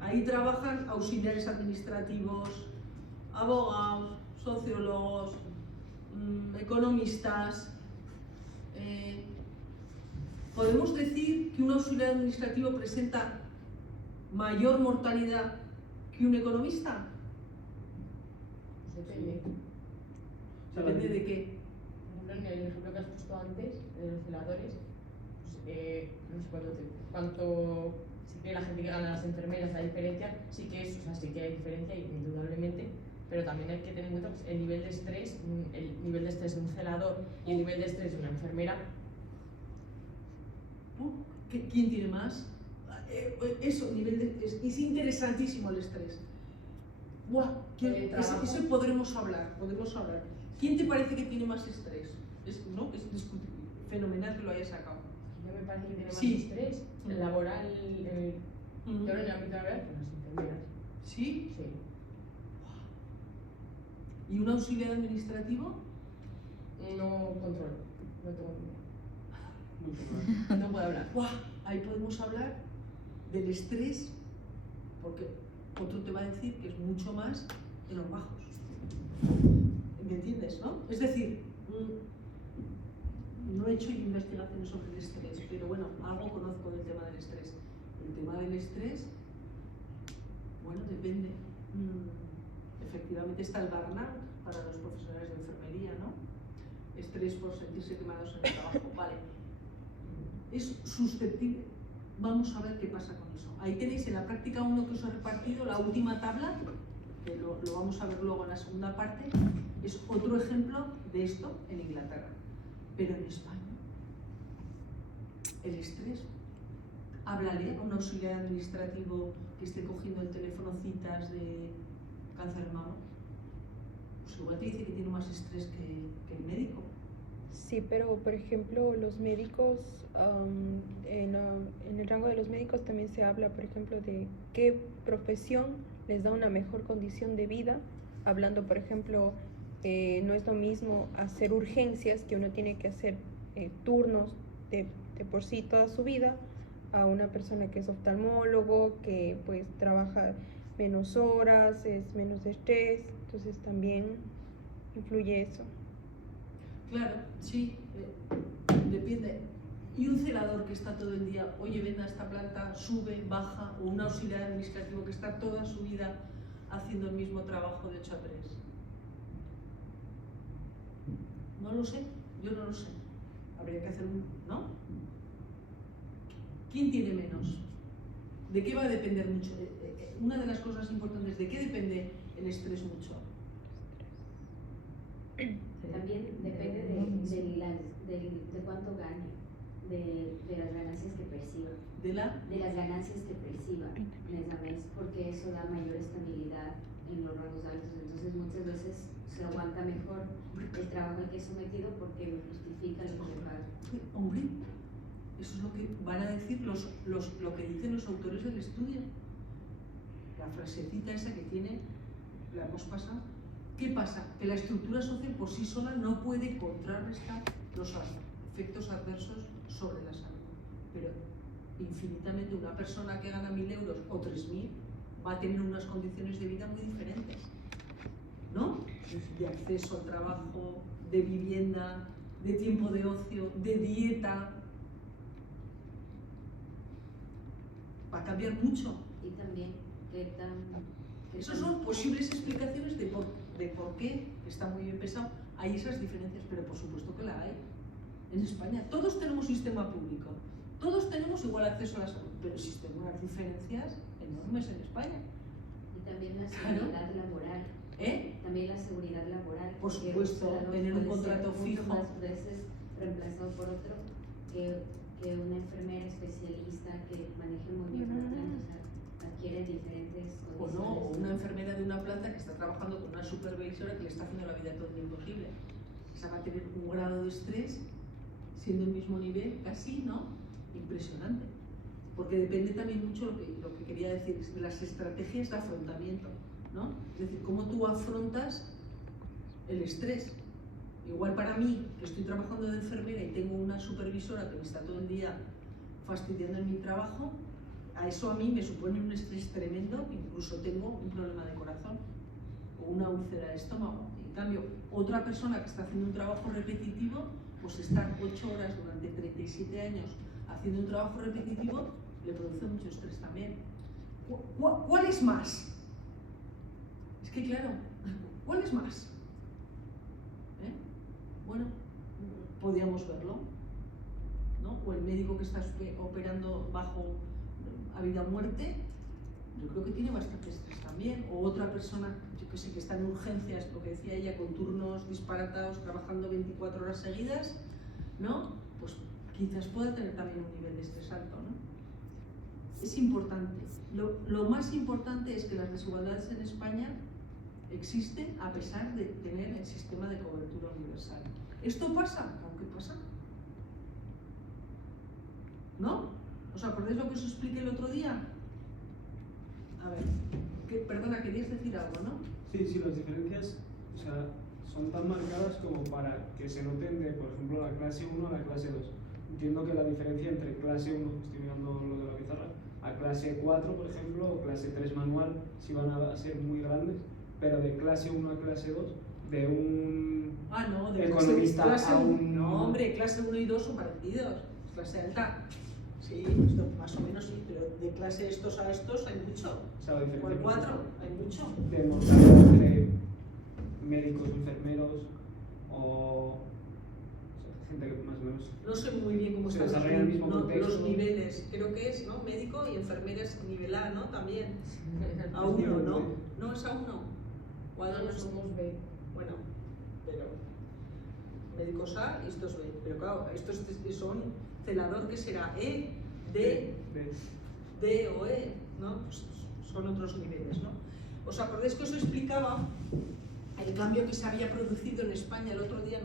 Ahí trabajan auxiliares administrativos, abogados, sociólogos, economistas. ¿Podemos decir que un auxiliar administrativo presenta mayor mortalidad que un economista? Depende. O sea, ¿Depende de qué? Por ejemplo, en el ejemplo que has puesto antes, de los celadores, pues, no sé cuánto sí que la gente que gana las enfermeras, la diferencia, sí que es, o sea, sí que hay diferencia, indudablemente, pero también hay que tener en cuenta pues, el nivel de estrés de un celador y el nivel de estrés de una enfermera. ¿Quién tiene más? Eso, es interesantísimo el estrés. ¡Buah! Eso podremos hablar. ¿Quién te parece que tiene más estrés? Es discutible. Fenomenal que lo hayas sacado. Yo me parece que tiene más Sí. estrés laboral, yo en el ámbito laboral, que las enfermeras. ¿Sí? Sí. ¿Y un auxiliar administrativo? No controlo, no tengo ni idea. mucho más. No puedo hablar. ¡Buah! Ahí podemos hablar del estrés, porque otro te va a decir que es mucho más en los bajos. ¿Me entiendes, no? Es decir, no he hecho investigaciones sobre el estrés, pero bueno, algo conozco del tema del estrés. El tema del estrés, bueno, depende. Efectivamente está el burnout para los profesionales de enfermería, ¿no? Estrés por sentirse quemados en el trabajo, vale. Es susceptible. Vamos a ver qué pasa con eso. Ahí tenéis en la práctica 1 que os he repartido la última tabla, que lo vamos a ver luego en la segunda parte. Es otro ejemplo de esto en Inglaterra. Pero en España, el estrés. Háblale a un auxiliar administrativo que esté cogiendo el teléfono citas de cáncer de mama. Pues igual te dice que tiene más estrés que el médico. Sí, pero por ejemplo los médicos, en el rango de los médicos también se habla, por ejemplo, de qué profesión les da una mejor condición de vida, hablando, por ejemplo, no es lo mismo hacer urgencias, que uno tiene que hacer turnos de por sí toda su vida, a una persona que es oftalmólogo, que pues trabaja menos horas, es menos estrés, entonces también influye eso. Claro, sí, depende. Y un celador que está todo el día, oye, ven a esta planta, sube, baja, o un auxiliar administrativo que está toda su vida haciendo el mismo trabajo de 8 a 3. No lo sé, yo no lo sé. Habría que hacer un... ¿no? ¿Quién tiene menos? ¿De qué va a depender mucho? Una de las cosas importantes, ¿de qué depende el estrés mucho? También depende de cuánto gane, de las ganancias que perciba. De las ganancias que perciba mes a mes, porque eso da mayor estabilidad en los rangos altos. Entonces muchas veces se aguanta mejor el trabajo al que es sometido porque lo justifica lo que paga. Hombre, eso es lo que van a decir lo que dicen los autores del estudio. La frasecita esa que tiene, la hemos pasado. ¿Qué pasa? Que la estructura social por sí sola no puede contrarrestar los efectos adversos sobre la salud. Pero infinitamente una persona que gana 1.000 euros o 3.000 va a tener unas condiciones de vida muy diferentes, ¿no? De acceso al trabajo, de vivienda, de tiempo de ocio, de dieta. Va a cambiar mucho. Y también Esas son posibles explicaciones de por qué, está muy bien pesado, hay esas diferencias, pero por supuesto que la hay. En España todos tenemos sistema público, todos tenemos igual acceso a la salud, pero existen unas diferencias enormes en España. Y también la seguridad laboral. También la seguridad laboral. Por supuesto, tener un contrato fijo. Más veces reemplazado por otro que una enfermera especialista que maneje muy bien una planta, o sea, adquiere diferentes condiciones. O una enfermera de una planta que está trabajando con una supervisora que le está haciendo la vida todo el día imposible. Esa va a tener un grado de estrés, siendo el mismo nivel, casi, ¿no? Impresionante. Porque depende también mucho lo que quería decir, de las estrategias de afrontamiento, ¿no? Es decir, cómo tú afrontas el estrés. Igual para mí, que estoy trabajando de enfermera y tengo una supervisora que me está todo el día fastidiando en mi trabajo, a eso a mí me supone un estrés tremendo, incluso tengo un problema de corazón o una úlcera de estómago. En cambio, otra persona que está haciendo un trabajo repetitivo, pues estar 8 horas durante 37 años haciendo un trabajo repetitivo, le produce mucho estrés también. ¿Cuál es más? Es que claro, ¿cuál es más? Bueno, podríamos verlo, ¿no? O el médico que está operando bajo a vida o muerte, yo creo que tiene bastante estrés también. O otra persona, yo que sé, que está en urgencias, lo que decía ella, con turnos disparatados, trabajando 24 horas seguidas, ¿no? Pues quizás pueda tener también un nivel de estrés alto, ¿no? Es importante. Lo más importante es que las desigualdades en España existen a pesar de tener el sistema de cobertura universal. ¿Esto pasa? ¿Qué pasa? ¿No? ¿Os acordáis lo que os expliqué el otro día? A ver, perdona, querías decir algo, ¿no? Sí, las diferencias, o sea, son tan marcadas como para que se noten de, por ejemplo, la clase 1 a la clase 2. Entiendo que la diferencia entre clase 1, estoy mirando lo de la pizarra, a clase 4, por ejemplo, o clase 3 manual, sí van a ser muy grandes, pero de clase 1 a clase 2, de un de economista clase a un... No, hombre, clase 1 y 2 son parecidos, clase alta. Sí, esto más o menos sí, pero de clase estos a estos hay mucho. O sea, la diferencia o el 4 hay mucho. De mortalidad entre médicos, enfermeros o gente que más o menos... No sé muy bien cómo se están desarrolla el mismo contexto. Los niveles, creo que es, ¿no? Médico y enfermera es nivel A, ¿no? También. A 1, ¿no? No es a 1. O a 2. Somos B. Bueno, pero médicos A y estos B. Pero claro, estos son celador, que será E, D o E, ¿no? Pues son otros niveles, ¿no? ¿Os acordáis que os explicaba el cambio que se había producido en España el otro día?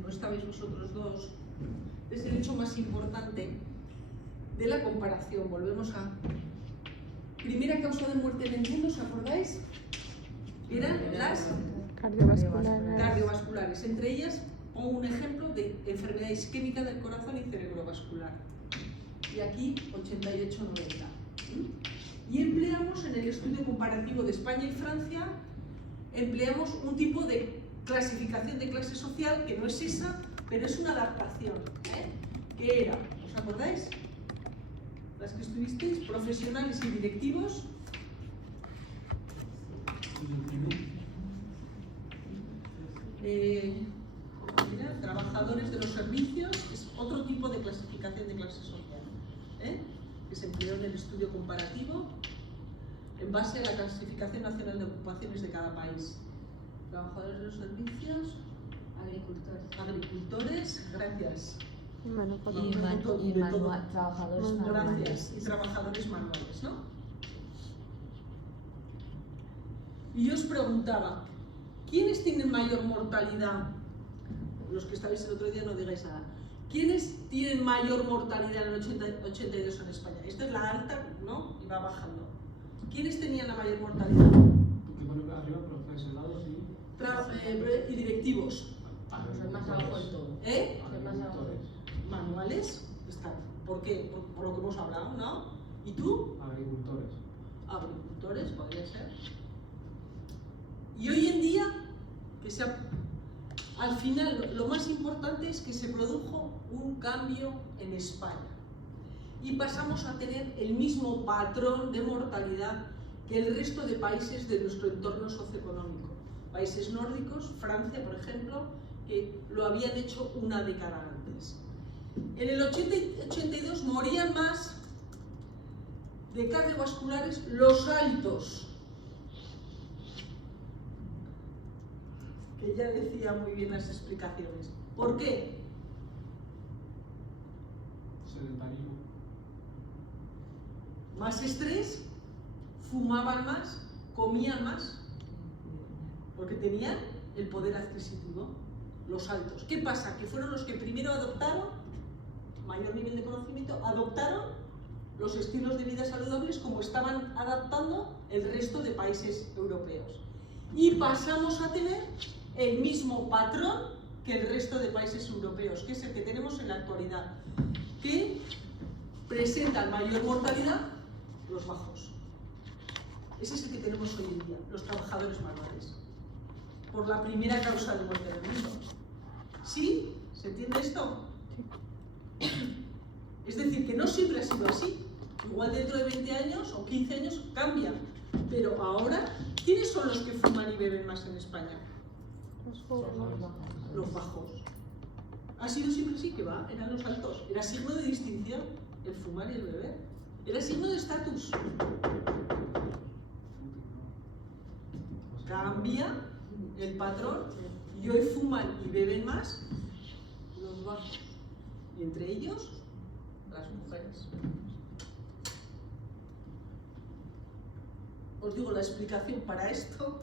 No estabais vosotros dos. Es el hecho más importante de la comparación. Volvemos a primera causa de muerte en el mundo, ¿os acordáis? Eran las cardiovasculares. Entre ellas pongo un ejemplo de enfermedad isquémica del corazón y cerebrovascular. Y aquí 88-90. Y empleamos en el estudio comparativo de España y Francia, empleamos un tipo de clasificación de clase social que no es esa, pero es una adaptación. ¿Qué era? ¿Os acordáis? Las que estuvisteis, profesionales y directivos. Mira, trabajadores de los servicios es otro tipo de clasificación de clase social, que se empleó en el estudio comparativo en base a la clasificación nacional de ocupaciones de cada país. Trabajadores de los servicios, agricultores, gracias. Trabajadores Gracias, manuales. y trabajadores manuales, ¿no? Y yo os preguntaba, ¿quiénes tienen mayor mortalidad? Los que estabais el otro día no digáis nada. ¿Quiénes tienen mayor mortalidad en el 82 en España? Esta es la alta, ¿no? Y va bajando. ¿Quiénes tenían la mayor mortalidad? Que pone arriba profesionados y Y directivos. Son más abajo del todo. Son más abajo. Manuales están. ¿Por qué? Por lo que hemos hablado, ¿no? ¿Y tú? Agricultores. Agricultores, podría ser. Y hoy en día, al final, lo más importante es que se produjo un cambio en España y pasamos a tener el mismo patrón de mortalidad que el resto de países de nuestro entorno socioeconómico. Países nórdicos, Francia, por ejemplo, que lo habían hecho una década antes. En el 82 morían más de cardiovasculares los altos, que ya decía muy bien las explicaciones. ¿Por qué? Sedentarismo. Más estrés, fumaban más, comían más, porque tenían el poder adquisitivo, los altos. ¿Qué pasa? Que fueron los que primero adoptaron, mayor nivel de conocimiento, adoptaron los estilos de vida saludables como estaban adaptando el resto de países europeos. Y pasamos a tener el mismo patrón que el resto de países europeos, que es el que tenemos en la actualidad, que presentan mayor mortalidad los bajos. Ese es el que tenemos hoy en día, los trabajadores manuales, por la primera causa de muerte del mundo. ¿Sí? ¿Se entiende esto? Es decir, que no siempre ha sido así. Igual dentro de 20 años o 15 años cambia. Pero ahora, ¿quiénes son los que fuman y beben más en España? Los bajos. ¿Ha sido siempre así? Que va, eran los altos. Era signo de distinción el fumar y el beber. Era signo de estatus. Cambia el patrón y hoy fuman y beben más los bajos. Y entre ellos, las mujeres. Os digo la explicación para esto.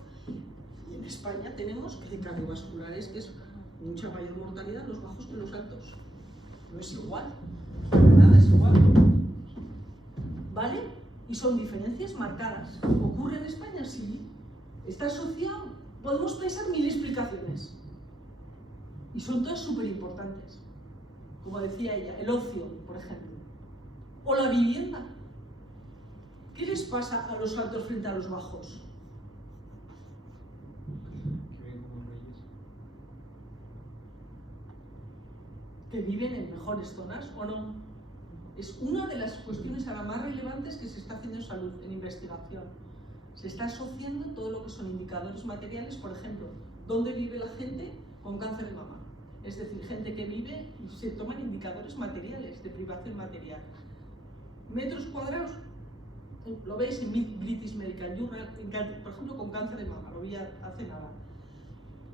Y en España tenemos que de cardiovasculares, que es mucha mayor mortalidad los bajos que los altos. No es igual, nada es igual. ¿Vale? Y son diferencias marcadas. ¿Ocurre en España? Sí. Está asociado. Podemos pensar mil explicaciones. Y son todas súper importantes. Como decía ella, el ocio, por ejemplo. O la vivienda. ¿Qué les pasa a los altos frente a los bajos? Que viven en mejores zonas o no. Es una de las cuestiones ahora más relevantes que se está haciendo en salud, en investigación. Se está asociando todo lo que son indicadores materiales, por ejemplo, dónde vive la gente con cáncer de mama. Es decir, gente que vive y se toman indicadores materiales, de privación material. Metros cuadrados, lo veis en British Medical Journal, por ejemplo, con cáncer de mama, lo vi hace nada.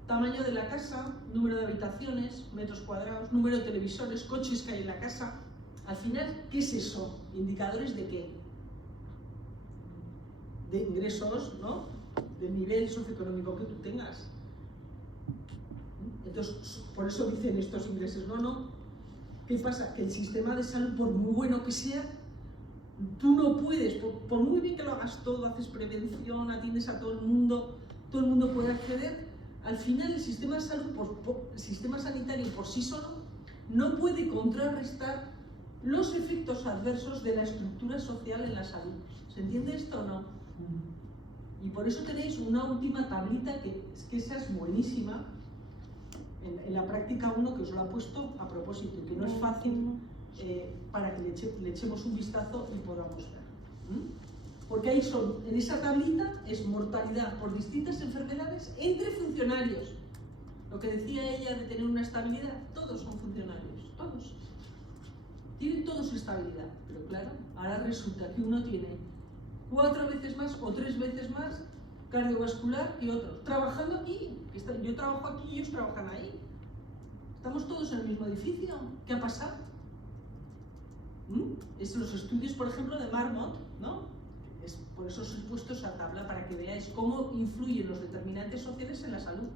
Tamaño de la casa, número de habitaciones, metros cuadrados, número de televisores, coches que hay en la casa. Al final, ¿qué es eso? ¿Indicadores de qué? De ingresos, ¿no? Del nivel socioeconómico que tú tengas. Entonces, por eso dicen estos ingresos, no. ¿Qué pasa? Que el sistema de salud, por muy bueno que sea, tú no puedes, por muy bien que lo hagas todo, haces prevención, atiendes a todo el mundo puede acceder. Al final el sistema de salud, el sistema sanitario por sí solo, no puede contrarrestar los efectos adversos de la estructura social en la salud. ¿Se entiende esto o no? Y por eso tenéis una última tablita que esa es buenísima, en la práctica 1 que os lo ha puesto a propósito y que no es fácil para que le echemos un vistazo y podamos ver. Porque ahí en esa tablita es mortalidad por distintas enfermedades entre funcionarios. Lo que decía ella de tener una estabilidad, todos son funcionarios, todos. Tienen todos estabilidad, pero claro, ahora resulta que uno tiene 4 veces más o 3 veces más cardiovascular que otro, trabajando aquí. Yo trabajo aquí y ellos trabajan ahí. Estamos todos en el mismo edificio. ¿Qué ha pasado? Es los estudios, por ejemplo, de Marmot, ¿no? Por eso os he puesto esa tabla para que veáis cómo influyen los determinantes sociales en la salud.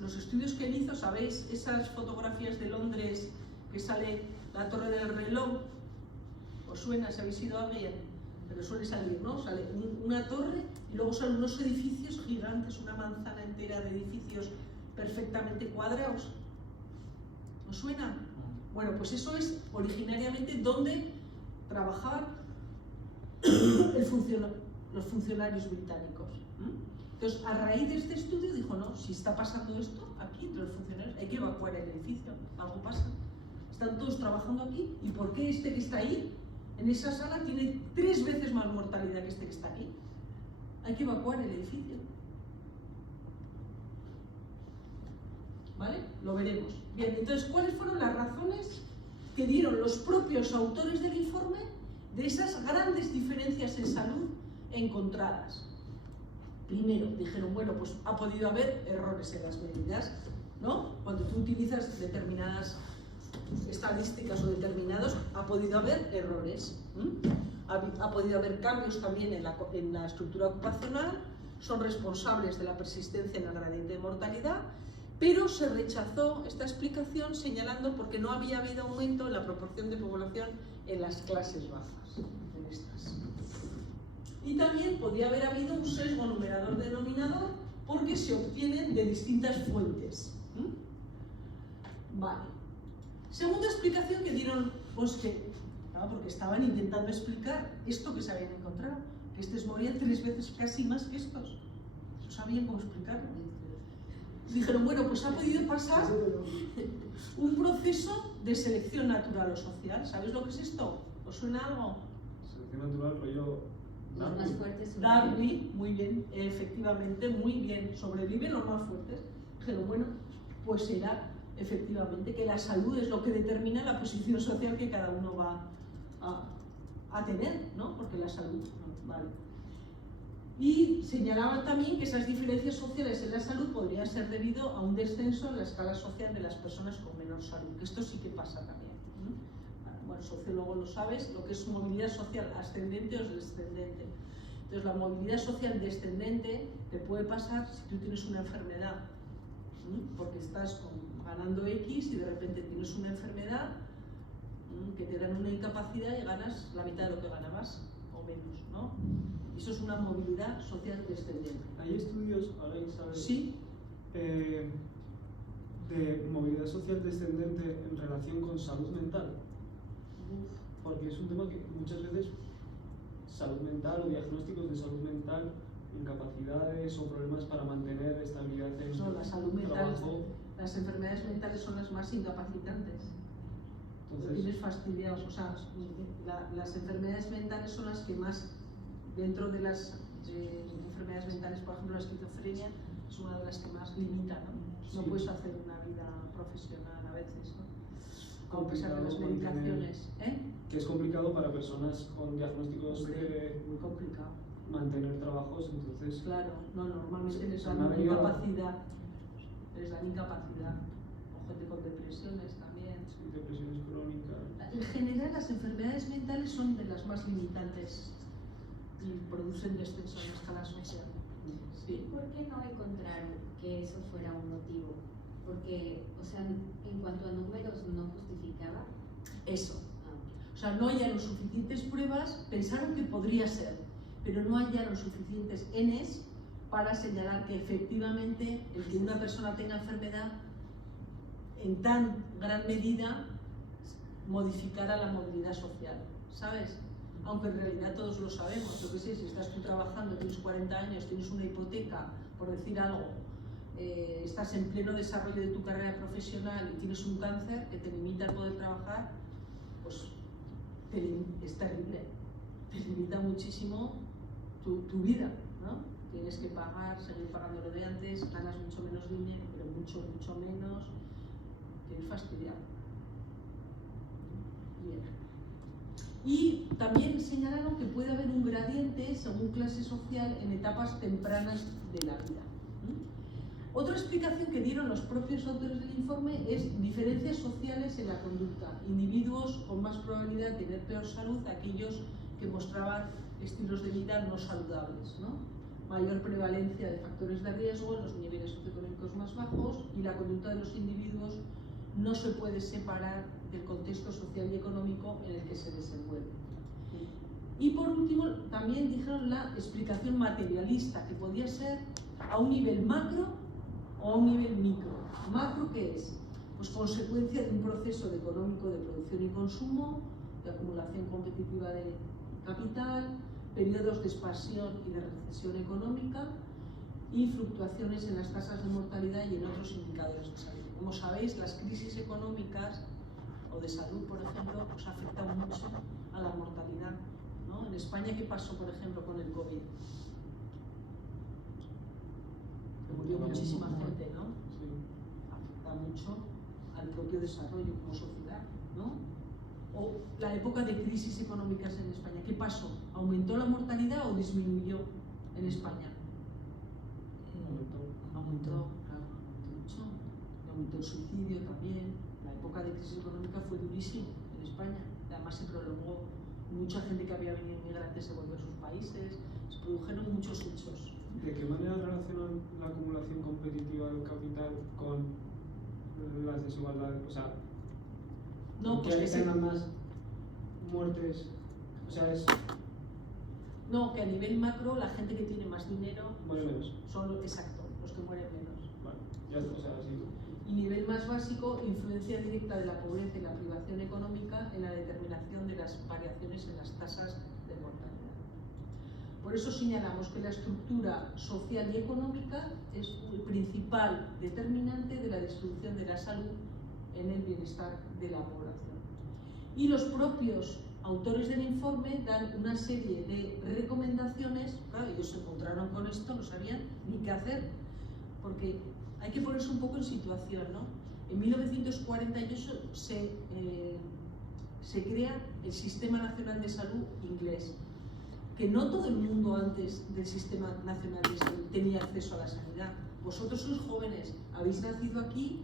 Los estudios que él hizo, ¿sabéis? Esas fotografías de Londres que sale la torre del reloj. ¿Os suena? Si habéis ido a alguien, pero suele salir, ¿no? Sale una torre y luego salen unos edificios gigantes, una manzana entera de edificios perfectamente cuadrados. ¿Os suena? Bueno, pues eso es originariamente donde trabajaban los funcionarios británicos. Entonces, a raíz de este estudio dijo, no, si está pasando esto aquí entre los funcionarios, hay que evacuar el edificio, algo pasa. Están todos trabajando aquí, ¿y por qué este que está ahí, en esa sala, tiene 3 veces más mortalidad que este que está aquí? Hay que evacuar el edificio. ¿Vale? Lo veremos. Bien, entonces, ¿cuáles fueron las razones que dieron los propios autores del informe de esas grandes diferencias en salud encontradas? Primero, dijeron, bueno, pues ha podido haber errores en las medidas, ¿no? Cuando tú utilizas determinadas estadísticas o determinados, ha podido haber errores. Ha podido haber cambios también en la estructura ocupacional, son responsables de la persistencia en el gradiente de mortalidad, pero se rechazó esta explicación señalando porque no había habido aumento en la proporción de población en las clases bajas, en estas. Y también podría haber habido un sesgo numerador-denominador porque se obtienen de distintas fuentes. Vale. Segunda explicación que dieron, pues que, claro, porque estaban intentando explicar esto que se habían encontrado, que estos morían 3 veces casi más que estos. No sabían cómo explicarlo. Dijeron, bueno, pues ha podido pasar un proceso de selección natural o social. ¿Sabéis lo que es esto? ¿Os suena algo? Selección natural, rollo Los más fuertes. Darwin, muy bien, efectivamente, muy bien. Sobreviven los más fuertes. Dijeron, bueno, pues será efectivamente que la salud es lo que determina la posición social que cada uno va a tener, ¿no? Porque la salud, vale. Y señalaban también que esas diferencias sociales en la salud podrían ser debido a un descenso en la escala social de las personas con menor salud, que esto sí que pasa también. Bueno, sociólogo lo sabes, lo que es movilidad social ascendente o descendente. Entonces, la movilidad social descendente te puede pasar si tú tienes una enfermedad, porque estás ganando X y de repente tienes una enfermedad que te dan una incapacidad y ganas la mitad de lo que ganabas o menos, ¿no? Eso es una movilidad social descendente. ¿Hay estudios, ahora sabes, sí, de movilidad social descendente en relación con salud mental? Porque es un tema que muchas veces salud mental o diagnósticos de salud mental, incapacidades o problemas para mantener estabilidad en no, la salud mental, trabajo. las enfermedades mentales son las más incapacitantes. Lo tienes fastidiados, o sea, las enfermedades mentales son las que más, dentro de las enfermedades mentales, por ejemplo la esquizofrenia, es una de las que más limita, ¿no? No Sí. puedes hacer una vida profesional a veces, ¿no? A pesar de las Complicado medicaciones, Que es complicado para personas con diagnósticos Hombre, muy complicado. mantener trabajos, entonces Claro, no, normalmente les me ha dan venido incapacidad, o gente con depresiones también. sí, depresiones crónicas. En general, las enfermedades mentales son de las más limitantes y producen descenso en la escala social. Sí. ¿Por qué no encontraron que eso fuera un motivo? Porque, o sea, en cuanto a números, no justificaba. Eso. O sea, no hallaron suficientes pruebas, pensaron que podría ser, pero no hallaron suficientes Ns para señalar que efectivamente el que una persona tenga enfermedad en tan gran medida modificara la movilidad social, ¿sabes? Aunque en realidad todos lo sabemos, yo que sé, si estás tú trabajando, tienes 40 años, tienes una hipoteca, por decir algo, estás en pleno desarrollo de tu carrera profesional y tienes un cáncer que te limita el poder trabajar, pues es terrible, te limita muchísimo tu vida, ¿no? tienes que pagar, seguir pagando lo de antes, ganas mucho menos dinero, pero mucho menos, tienes fastidiado. Bien. Y también señalaron que puede haber un gradiente según clase social en etapas tempranas de la vida. Otra explicación que dieron los propios autores del informe es diferencias sociales en la conducta. Individuos con más probabilidad de tener peor salud, aquellos que mostraban estilos de vida no saludables, ¿no? Mayor prevalencia de factores de riesgo en los niveles socioeconómicos más bajos, y la conducta de los individuos no se puede separar del contexto social y económico en el que se desenvuelve. Y por último, también dijeron la explicación materialista, que podía ser a un nivel macro o a un nivel micro. Macro, ¿qué es? Pues consecuencia de un proceso económico de producción y consumo, de acumulación competitiva de capital, periodos de expansión y de recesión económica y fluctuaciones en las tasas de mortalidad y en otros indicadores de salud. Como sabéis, las crisis económicas o de salud, por ejemplo, pues afectan mucho a la mortalidad, ¿no? En España, ¿qué pasó, por ejemplo, con el COVID? Murió muchísima gente, ¿no? Afecta mucho al propio desarrollo como sociedad, ¿no? O la época de crisis económicas en España, ¿qué pasó? ¿Aumentó la mortalidad o disminuyó en España? Aumentó, claro, aumentó mucho. Aumentó el suicidio también. La época de crisis económica fue durísima en España. Además se prolongó. Mucha gente que había venido inmigrantes se volvió a sus países. Se produjeron muchos hechos. ¿De qué manera relacionan la acumulación competitiva del capital con las desigualdades? O sea, no, que tengan más muertes, o sea, es... No, que a nivel macro la gente que tiene más dinero muere menos. Son exacto, los que mueren menos. Vale, ya, o sea, sí. Y nivel más básico, influencia directa de la pobreza y la privación económica en la determinación de las variaciones en las tasas de mortalidad. Por eso señalamos que la estructura social y económica es el principal determinante de la distribución de la salud en el bienestar de la población. Y los propios autores del informe dan una serie de recomendaciones. Claro, ellos se encontraron con esto, no sabían ni qué hacer, porque hay que ponerse un poco en situación, ¿no? En 1948 se crea el Sistema Nacional de Salud inglés, que no todo el mundo antes del Sistema Nacional de Salud tenía acceso a la sanidad. Vosotros sois jóvenes, habéis nacido aquí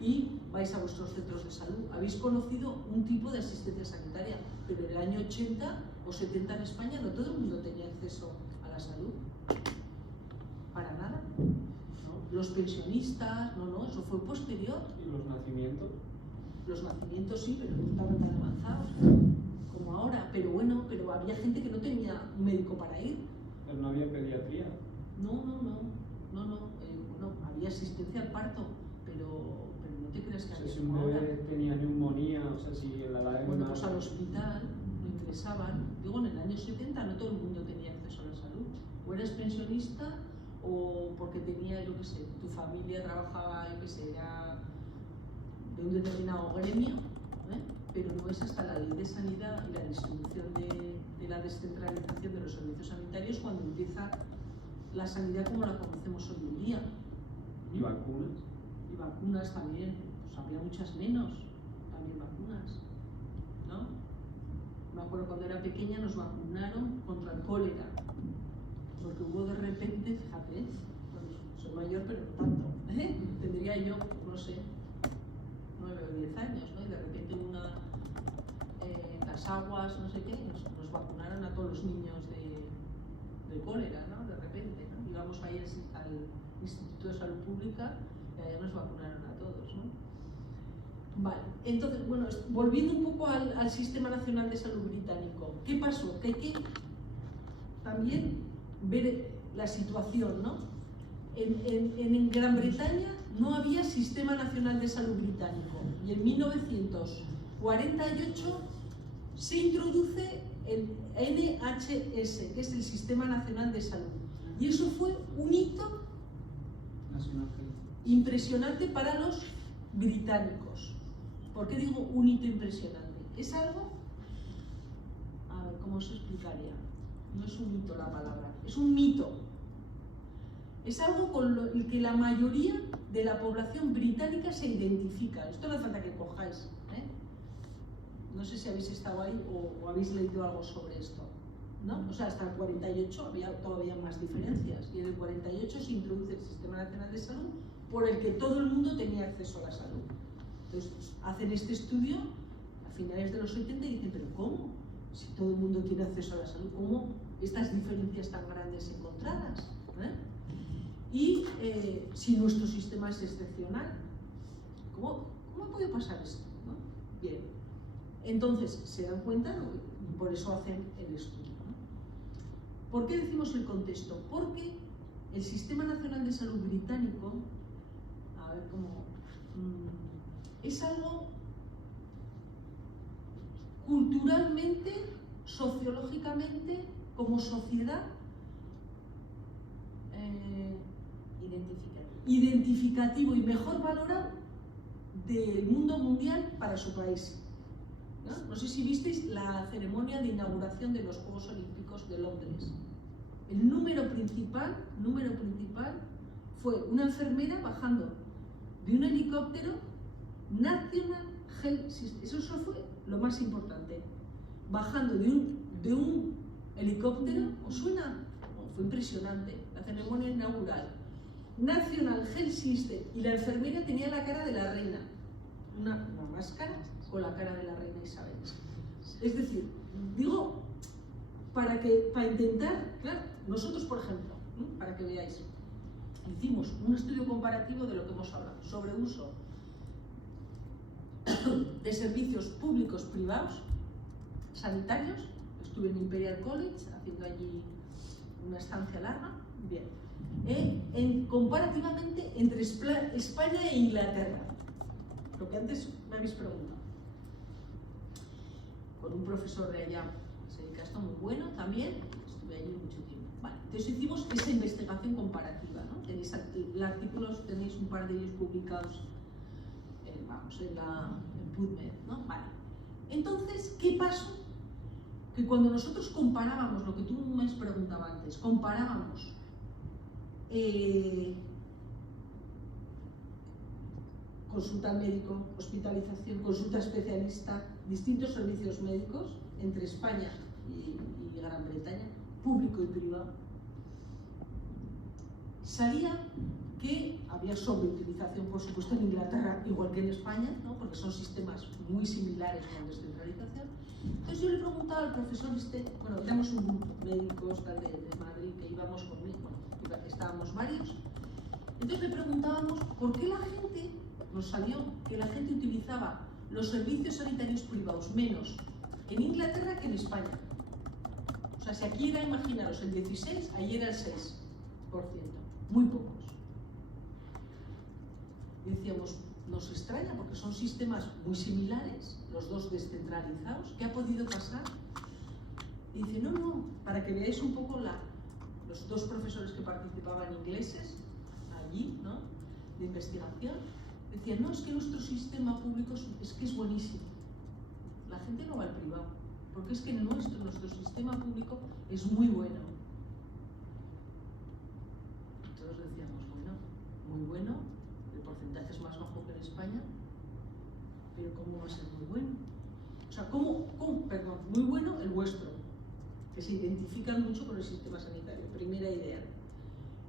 y vais a vuestros centros de salud. Habéis conocido un tipo de asistencia sanitaria, pero en el año 80 o 70 en España no todo el mundo tenía acceso a la salud. Para nada. ¿No? Los pensionistas, no, eso fue posterior. ¿Y los nacimientos? Los nacimientos sí, pero no estaban tan avanzados como ahora. Pero bueno, pero había gente que no tenía un médico para ir. Pero no había pediatría. No. Bueno, había asistencia al parto, pero no te creas que había. Si un bebé tenía neumonía, o sea, si en la edad de bueno, pues al hospital lo ingresaban. Digo, en el año 70 no todo el mundo tenía acceso a la salud. O eras pensionista o porque tenía, yo qué sé, tu familia trabajaba, yo qué sé, era de un determinado gremio, pero no es hasta la ley de sanidad y la distribución de la descentralización de los servicios sanitarios cuando empieza la sanidad como la conocemos hoy en día. ¿Y vacunas? Y vacunas también, pues había muchas menos, también vacunas, ¿no? Me acuerdo cuando era pequeña nos vacunaron contra el cólera, porque hubo de repente, fíjate, bueno, soy mayor pero no tanto, tendría yo, no sé, 9 o 10 años, ¿no? Y de repente las aguas, no sé qué, nos vacunaron a todos los niños de cólera, ¿no? De repente, ¿no? Íbamos ahí al Instituto de Salud Pública y allá nos vacunaron a todos, ¿no? Vale, entonces, bueno, volviendo un poco al Sistema Nacional de Salud británico, ¿qué pasó? Que hay que también ver la situación, ¿no? En Gran Bretaña no había Sistema Nacional de Salud británico y en 1948 se introduce el NHS, que es el Sistema Nacional de Salud, y eso fue un hito impresionante para los británicos. ¿Por qué digo un hito impresionante? Es algo, a ver, ¿cómo se explicaría? No es un hito la palabra, es un mito. es algo con el que la mayoría de la población británica se identifica. Esto no hace falta que cojáis, ¿eh? No sé si habéis estado ahí o habéis leído algo sobre esto, ¿no? O sea, hasta el 48 había todavía más diferencias, y en el 48 se introduce el Sistema Nacional de Salud por el que todo el mundo tenía acceso a la salud. Entonces, hacen este estudio a finales de los 70 y dicen, ¿pero cómo? Si todo el mundo tiene acceso a la salud, ¿cómo estas diferencias tan grandes encontradas? ¿Eh? Y si nuestro sistema es excepcional, ¿cómo puede pasar esto? ¿No? Bien, entonces se dan cuenta, ¿no? Y por eso hacen el estudio, ¿no? ¿Por qué decimos el contexto? Porque el Sistema Nacional de Salud británico, a ver cómo, es algo culturalmente, sociológicamente, como sociedad, identificativo y mejor valorado del mundo mundial para su país. ¿No? No sé si visteis la ceremonia de inauguración de los Juegos Olímpicos de Londres. El número principal fue una enfermera bajando de un helicóptero National Health System. Eso fue lo más importante. Bajando de un helicóptero, ¿os suena? Fue impresionante, la ceremonia inaugural. National Health System, y la enfermera tenía la cara de la reina, una máscara con la cara de la reina Isabel. Es decir, digo, para intentar, claro, nosotros por ejemplo, para que veáis, hicimos un estudio comparativo de lo que hemos hablado, sobre uso de servicios públicos privados, sanitarios. Estuve en Imperial College haciendo allí una estancia larga, bien, comparativamente entre España e Inglaterra, lo que antes me habéis preguntado, con un profesor de allá que se dedica a esto muy bueno también, estuve allí mucho tiempo. Vale, entonces hicimos esa investigación comparativa, ¿no? Tenéis artículos, tenéis un par de ellos publicados en PubMed, ¿no? Vale. Entonces, ¿qué pasó? Que cuando nosotros comparábamos, lo que tú me has preguntado antes, comparábamos consulta al médico, hospitalización, consulta especialista, distintos servicios médicos entre España y Gran Bretaña, público y privado, salía que había sobreutilización, por supuesto, en Inglaterra, igual que en España, ¿no? Porque son sistemas muy similares con descentralización. Entonces yo le preguntaba al profesor bueno, éramos un grupo de médicos de Madrid que íbamos conmigo, bueno, estábamos varios. Entonces le preguntábamos por qué la gente, nos salió que la gente utilizaba los servicios sanitarios privados menos en Inglaterra que en España. O sea, si aquí era, imaginaros, el 16, allí era el 6%, muy pocos. Y decíamos, nos extraña porque son sistemas muy similares, los dos descentralizados. ¿Qué ha podido pasar? Y dice, no, para que veáis un poco los dos profesores que participaban ingleses allí, ¿no? De investigación, decían, no, es que nuestro sistema público es buenísimo. La gente no va al privado, porque es que nuestro sistema público es muy bueno. Entonces decíamos, bueno, muy bueno, el porcentaje es más bajo que en España, pero ¿cómo va a ser muy bueno? O sea, perdón, muy bueno el vuestro, que se identifican mucho con el sistema sanitario, primera idea.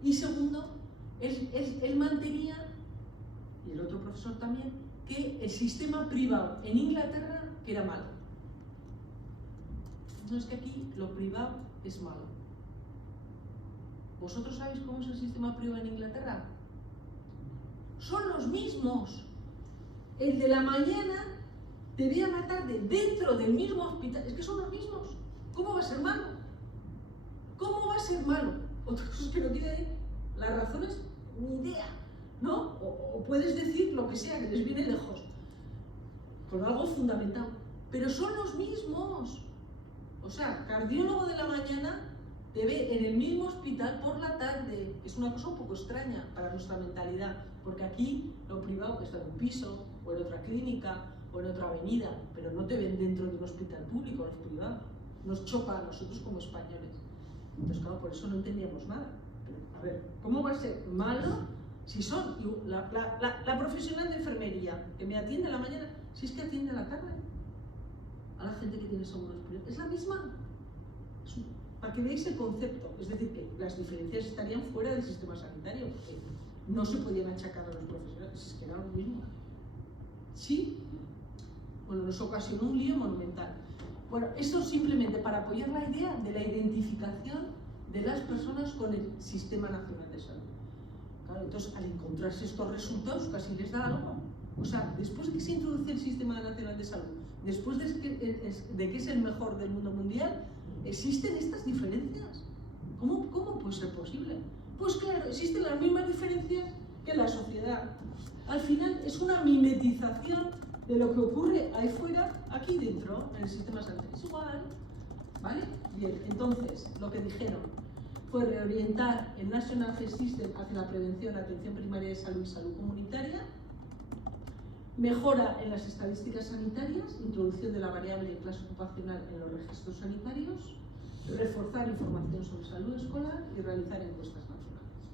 Y segundo, él mantenía, y el otro profesor también, que el sistema privado en Inglaterra que era malo. No, es que aquí lo privado es malo. ¿Vosotros sabéis cómo es el sistema privado en Inglaterra? Son los mismos. El de la mañana te ve a la tarde dentro del mismo hospital. Es que son los mismos. ¿Cómo va a ser malo? ¿Cómo va a ser malo? Otra cosa es que no tiene las razones ni idea, ¿no? O puedes decir lo que sea, que les viene lejos, con algo fundamentado. Pero son los mismos. O sea, cardiólogo de la mañana te ve en el mismo hospital por la tarde. Es una cosa un poco extraña para nuestra mentalidad, porque aquí lo privado está en un piso, o en otra clínica, o en otra avenida, pero no te ven dentro de un hospital público, los privados. Nos choca a nosotros como españoles. Entonces, claro, por eso no entendíamos nada. Pero A ver, ¿cómo va a ser malo si son la profesional de enfermería que me atiende a la mañana, si es que atiende a la tarde a la gente que tiene seguros privados? Es la misma. Para que veáis el concepto, es decir, que las diferencias estarían fuera del sistema sanitario, porque no se podían achacar a los profesionales, es que era lo mismo. Sí, bueno, nos ocasionó un lío monumental. Bueno, esto simplemente para apoyar la idea de la identificación de las personas con el Sistema Nacional de Salud. Claro, entonces, al encontrarse estos resultados, casi les da algo. O sea, después de que se introduce el Sistema Nacional de Salud, después de que es el mejor del mundo mundial, ¿existen estas diferencias? ¿Cómo puede ser posible? Pues claro, existen las mismas diferencias que en la sociedad. Al final es una mimetización de lo que ocurre ahí fuera, aquí dentro, en el sistema sanitario. Es igual, ¿vale? Bien, entonces, lo que dijeron fue reorientar el National Health System hacia la prevención, atención primaria de salud y salud comunitaria, mejora en las estadísticas sanitarias, introducción de la variable de clase ocupacional en los registros sanitarios, reforzar información sobre salud escolar y realizar encuestas nacionales.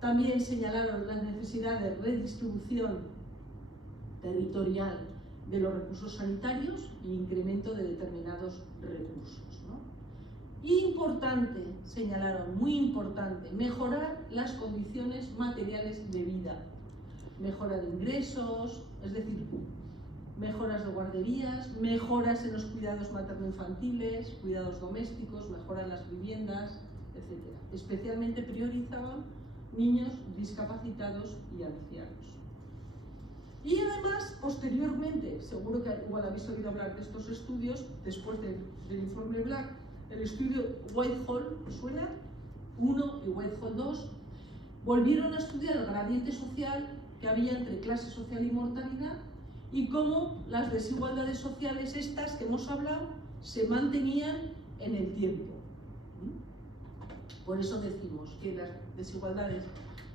También señalaron la necesidad de redistribución territorial de los recursos sanitarios y incremento de determinados recursos, ¿no? Importante, señalaron, muy importante, mejorar las condiciones materiales de vida. Mejora de ingresos, es decir, mejoras de guarderías, mejoras en los cuidados materno-infantiles, cuidados domésticos, mejora en las viviendas, etc. Especialmente priorizaban niños discapacitados y ancianos. Y además, posteriormente, seguro que igual habéis oído hablar de estos estudios, después del informe Black, el estudio Whitehall, ¿suena? 1 y Whitehall 2, volvieron a estudiar el gradiente social que había entre clase social y mortalidad y cómo las desigualdades sociales estas que hemos hablado se mantenían en el tiempo. Por eso decimos que las desigualdades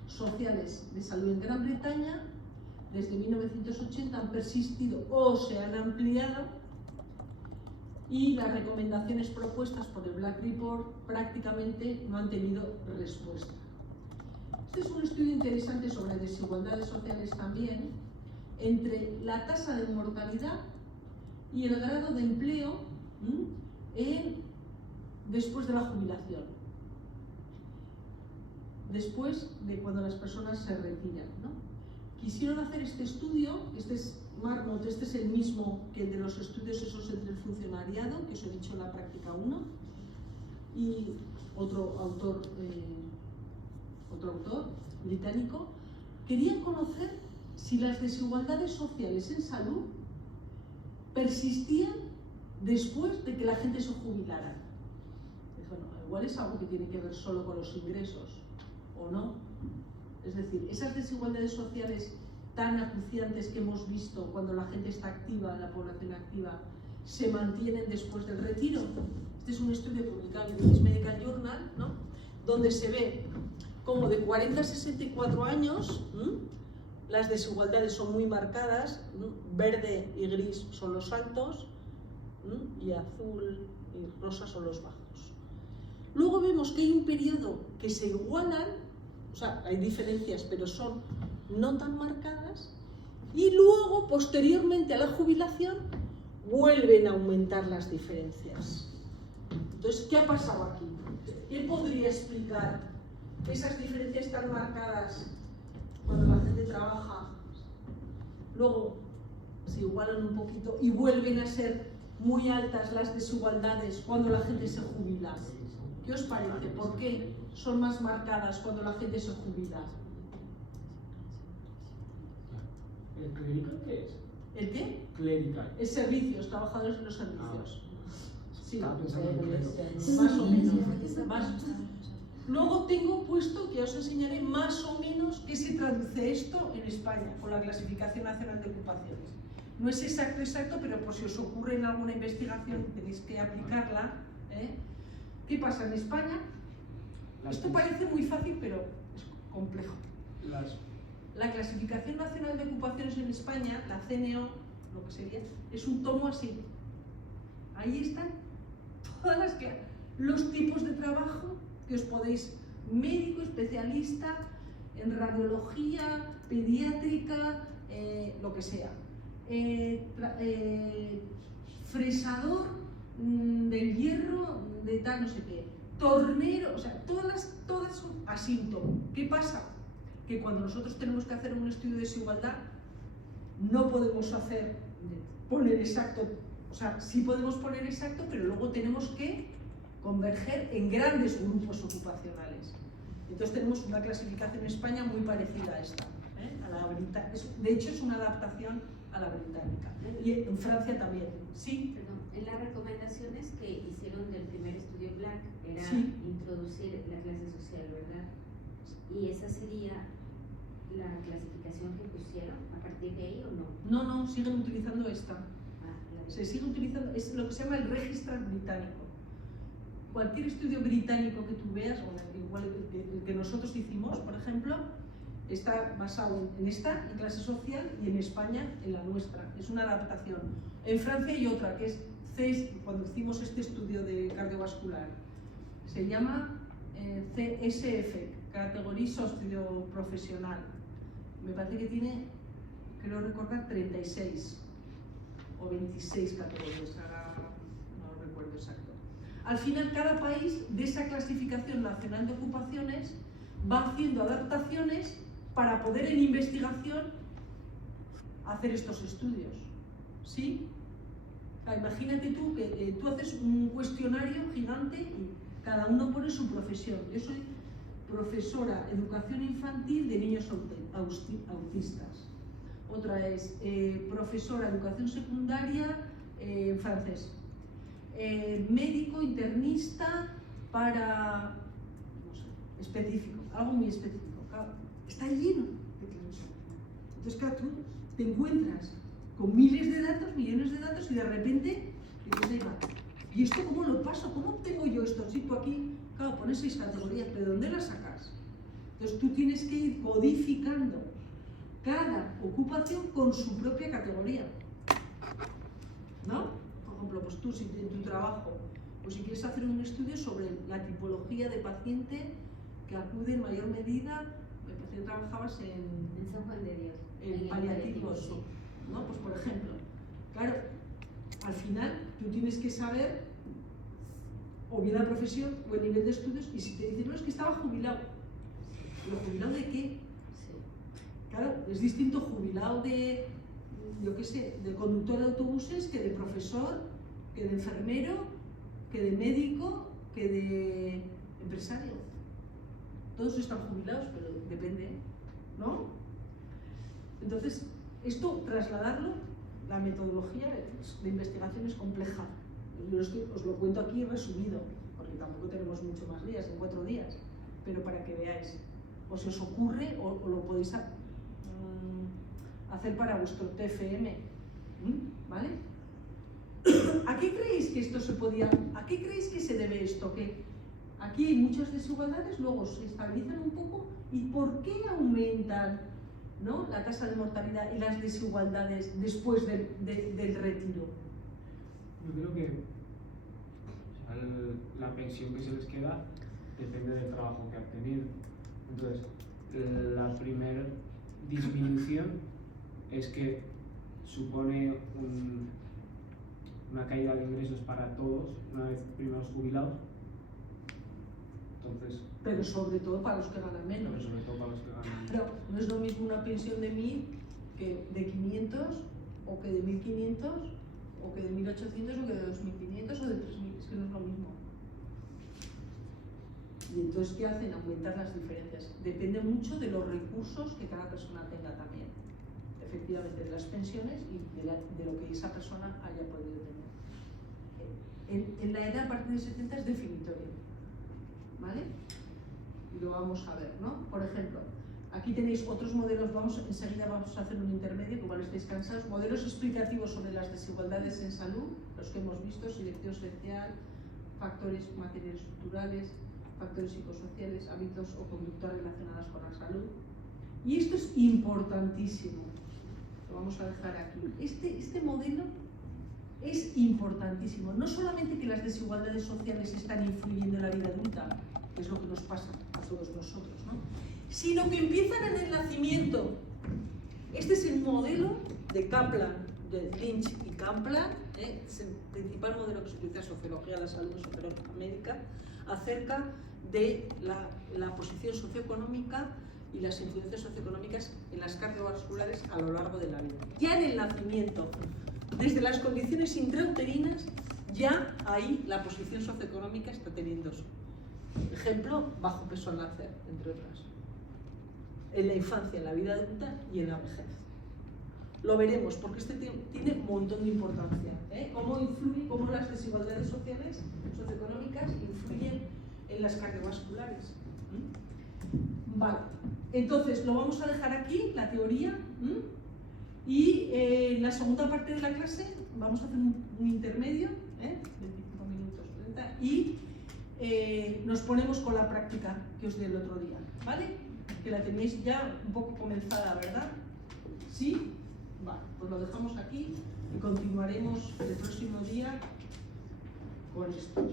sociales de salud en Gran Bretaña desde 1980 han persistido o se han ampliado y las recomendaciones propuestas por el Black Report prácticamente no han tenido respuesta. Este es un estudio interesante sobre desigualdades sociales también entre la tasa de mortalidad y el grado de empleo después de la jubilación, después de cuando las personas se retiran, ¿no? Quisieron hacer este estudio, este es Marmot, este es el mismo que el de los estudios esos entre el funcionariado, que os he dicho en la práctica 1, y otro autor británico, querían conocer si las desigualdades sociales en salud persistían después de que la gente se jubilara. Bueno, igual es algo que tiene que ver solo con los ingresos, ¿o no? Es decir, esas desigualdades sociales tan acuciantes que hemos visto cuando la gente está activa, la población activa, se mantienen después del retiro. Este es un estudio publicado en British Medical Journal, ¿no? Donde se ve como de 40 a 64 años las desigualdades son muy marcadas, verde y gris son los altos y azul y rosa son los bajos. Luego vemos que hay un periodo que se igualan, o sea, hay diferencias, pero son no tan marcadas, y luego, posteriormente a la jubilación, vuelven a aumentar las diferencias. Entonces, ¿qué ha pasado aquí? ¿Qué podría explicar esas diferencias tan marcadas cuando la gente trabaja, luego se igualan un poquito y vuelven a ser muy altas las desigualdades cuando la gente se jubila? ¿Qué os parece? ¿Por qué son más marcadas cuando la gente se jubila? ¿El clerical qué es? ¿El qué? Clerical. Es servicios, trabajadores en los servicios. Sí, Estaba pensando en clero. más o menos. Luego tengo puesto, que os enseñaré más o menos qué se traduce esto en España, con la Clasificación Nacional de Ocupaciones. No es exacto, pero por si os ocurre en alguna investigación tenéis que aplicarla. ¿Qué pasa en España? Esto parece muy fácil, pero es complejo. La Clasificación Nacional de Ocupaciones en España, la CNO, lo que sería, es un tomo así. Ahí están todas los tipos de trabajo que os podéis médico especialista en radiología, pediátrica, lo que sea. Fresador del hierro, de tal, no sé qué. Tornero, o sea, todas son asímptomo. ¿Qué pasa? Que cuando nosotros tenemos que hacer un estudio de desigualdad, no podemos poner exacto, o sea, sí podemos poner exacto, pero luego tenemos que converger en grandes grupos ocupacionales. Entonces tenemos una clasificación en España muy parecida a esta, a la británica. De hecho es una adaptación a la británica. Y en Francia también. Sí. Perdón, en las recomendaciones que hicieron del primer estudio Black era Sí. introducir la clase social, ¿verdad? Y esa sería la clasificación que pusieron a partir de ahí o no. No, siguen utilizando esta. La Se sigue utilizando, es lo que se llama el registro británico. Cualquier estudio británico que tú veas, o igual el que nosotros hicimos, por ejemplo, está basado en esta, en clase social, y en España, en la nuestra. Es una adaptación. En Francia hay otra, que es cuando hicimos este estudio de cardiovascular, se llama CSF, categoría socioprofesional. Me parece que tiene, creo recordar, 36 o 26 categorías, ahora no recuerdo exacto. Al final, cada país de esa clasificación nacional de ocupaciones va haciendo adaptaciones para poder en investigación hacer estos estudios. ¿Sí? Imagínate tú que tú haces un cuestionario gigante y cada uno pone su profesión. Yo soy profesora de educación infantil de niños autistas. Otra es profesora de educación secundaria en francés. Médico internista para, no sé, específico, algo muy específico. Claro, está lleno de clases. Entonces, claro, tú te encuentras con miles de datos, millones de datos, y de repente dices, venga, ¿y esto cómo lo paso? ¿Cómo obtengo yo esto? Si tú aquí, claro, pones 6 categorías, pero ¿dónde las sacas? Entonces tú tienes que ir codificando cada ocupación con su propia categoría, ¿no? Por ejemplo, pues tú, si en tu trabajo, pues si quieres hacer un estudio sobre la tipología de paciente que acude en mayor medida, me parece que trabajabas En San Juan de Dios. en paliativos, sí. ¿no? Pues por ejemplo, claro, al final tú tienes que saber o bien la profesión o el nivel de estudios, y si te dicen, no, es que estaba jubilado, ¿pero jubilado de qué? Sí. Claro, es distinto jubilado de, yo qué sé, de conductor de autobuses que de profesor, que de enfermero, que de médico, que de empresario. Todos están jubilados, pero depende, ¿no? Entonces, esto, trasladarlo, la metodología de investigación es compleja. Yo os lo cuento aquí resumido, porque tampoco tenemos mucho más días, en 4 días, pero para que veáis, o se os ocurre o lo podéis hacer para vuestro TFM, ¿vale? ¿A qué creéis que esto se podía, a qué creéis que se debe esto? Que aquí hay muchas desigualdades, luego se estabilizan un poco, ¿y por qué aumentan, ¿no?, la tasa de mortalidad y las desigualdades después del retiro? Yo creo que la pensión que se les queda depende del trabajo que han tenido. Entonces, la primera disminución es que supone una caída de ingresos para todos, una vez primeros jubilados. Entonces, Pero sobre todo para los que ganan menos. pero sobre todo para los que ganan. Pero no es lo mismo una pensión de 1000 que de 500, o que de 1500, o que de 1800, o que de 2500, o de 3000. Es que no es lo mismo. Y entonces, ¿qué hacen? Aumentar las diferencias. Depende mucho de los recursos que cada persona tenga también. Efectivamente, de las pensiones y de lo que esa persona haya podido tener. En la edad a partir de 70 es definitorio, ¿vale? Y lo vamos a ver, ¿no? Por ejemplo, aquí tenéis otros modelos, enseguida vamos a hacer un intermedio, que igual estáis cansados, modelos explicativos sobre las desigualdades en salud, los que hemos visto, selección social, factores materiales estructurales, factores psicosociales, hábitos o conductas relacionadas con la salud. Y esto es importantísimo, lo vamos a dejar aquí. Este modelo es importantísimo, no solamente que las desigualdades sociales están influyendo en la vida adulta, que es lo que nos pasa a todos nosotros, ¿no? Sino que empiezan en el nacimiento. Este es el modelo de Kaplan, de Lynch y Kaplan, es el principal modelo que se utiliza en sociología de la salud, sociología médica, acerca de la posición socioeconómica y las influencias socioeconómicas en las cardiovasculares a lo largo de la vida. Ya en el nacimiento, desde las condiciones intrauterinas, ya ahí la posición socioeconómica está teniendo su ejemplo, bajo peso al nacer, entre otras. En la infancia, en la vida adulta y en la vejez. Lo veremos, porque este tiene un montón de importancia. Cómo las desigualdades sociales, socioeconómicas, influyen en las cardiovasculares. Vale, entonces lo vamos a dejar aquí, la teoría, y en la segunda parte de la clase vamos a hacer un intermedio, 25 minutos, 30, y nos ponemos con la práctica que os di el otro día, ¿vale? Que la tenéis ya un poco comenzada, ¿verdad? ¿Sí? Vale, pues lo dejamos aquí y continuaremos el próximo día con esto.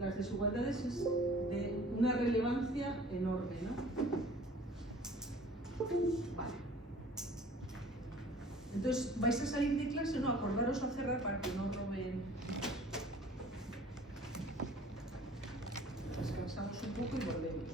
Las desigualdades es de una relevancia enorme, ¿no? Vale. Entonces, ¿vais a salir de clase? No, acordaros a cerrar para que no roben. Descansamos un poco y volvemos.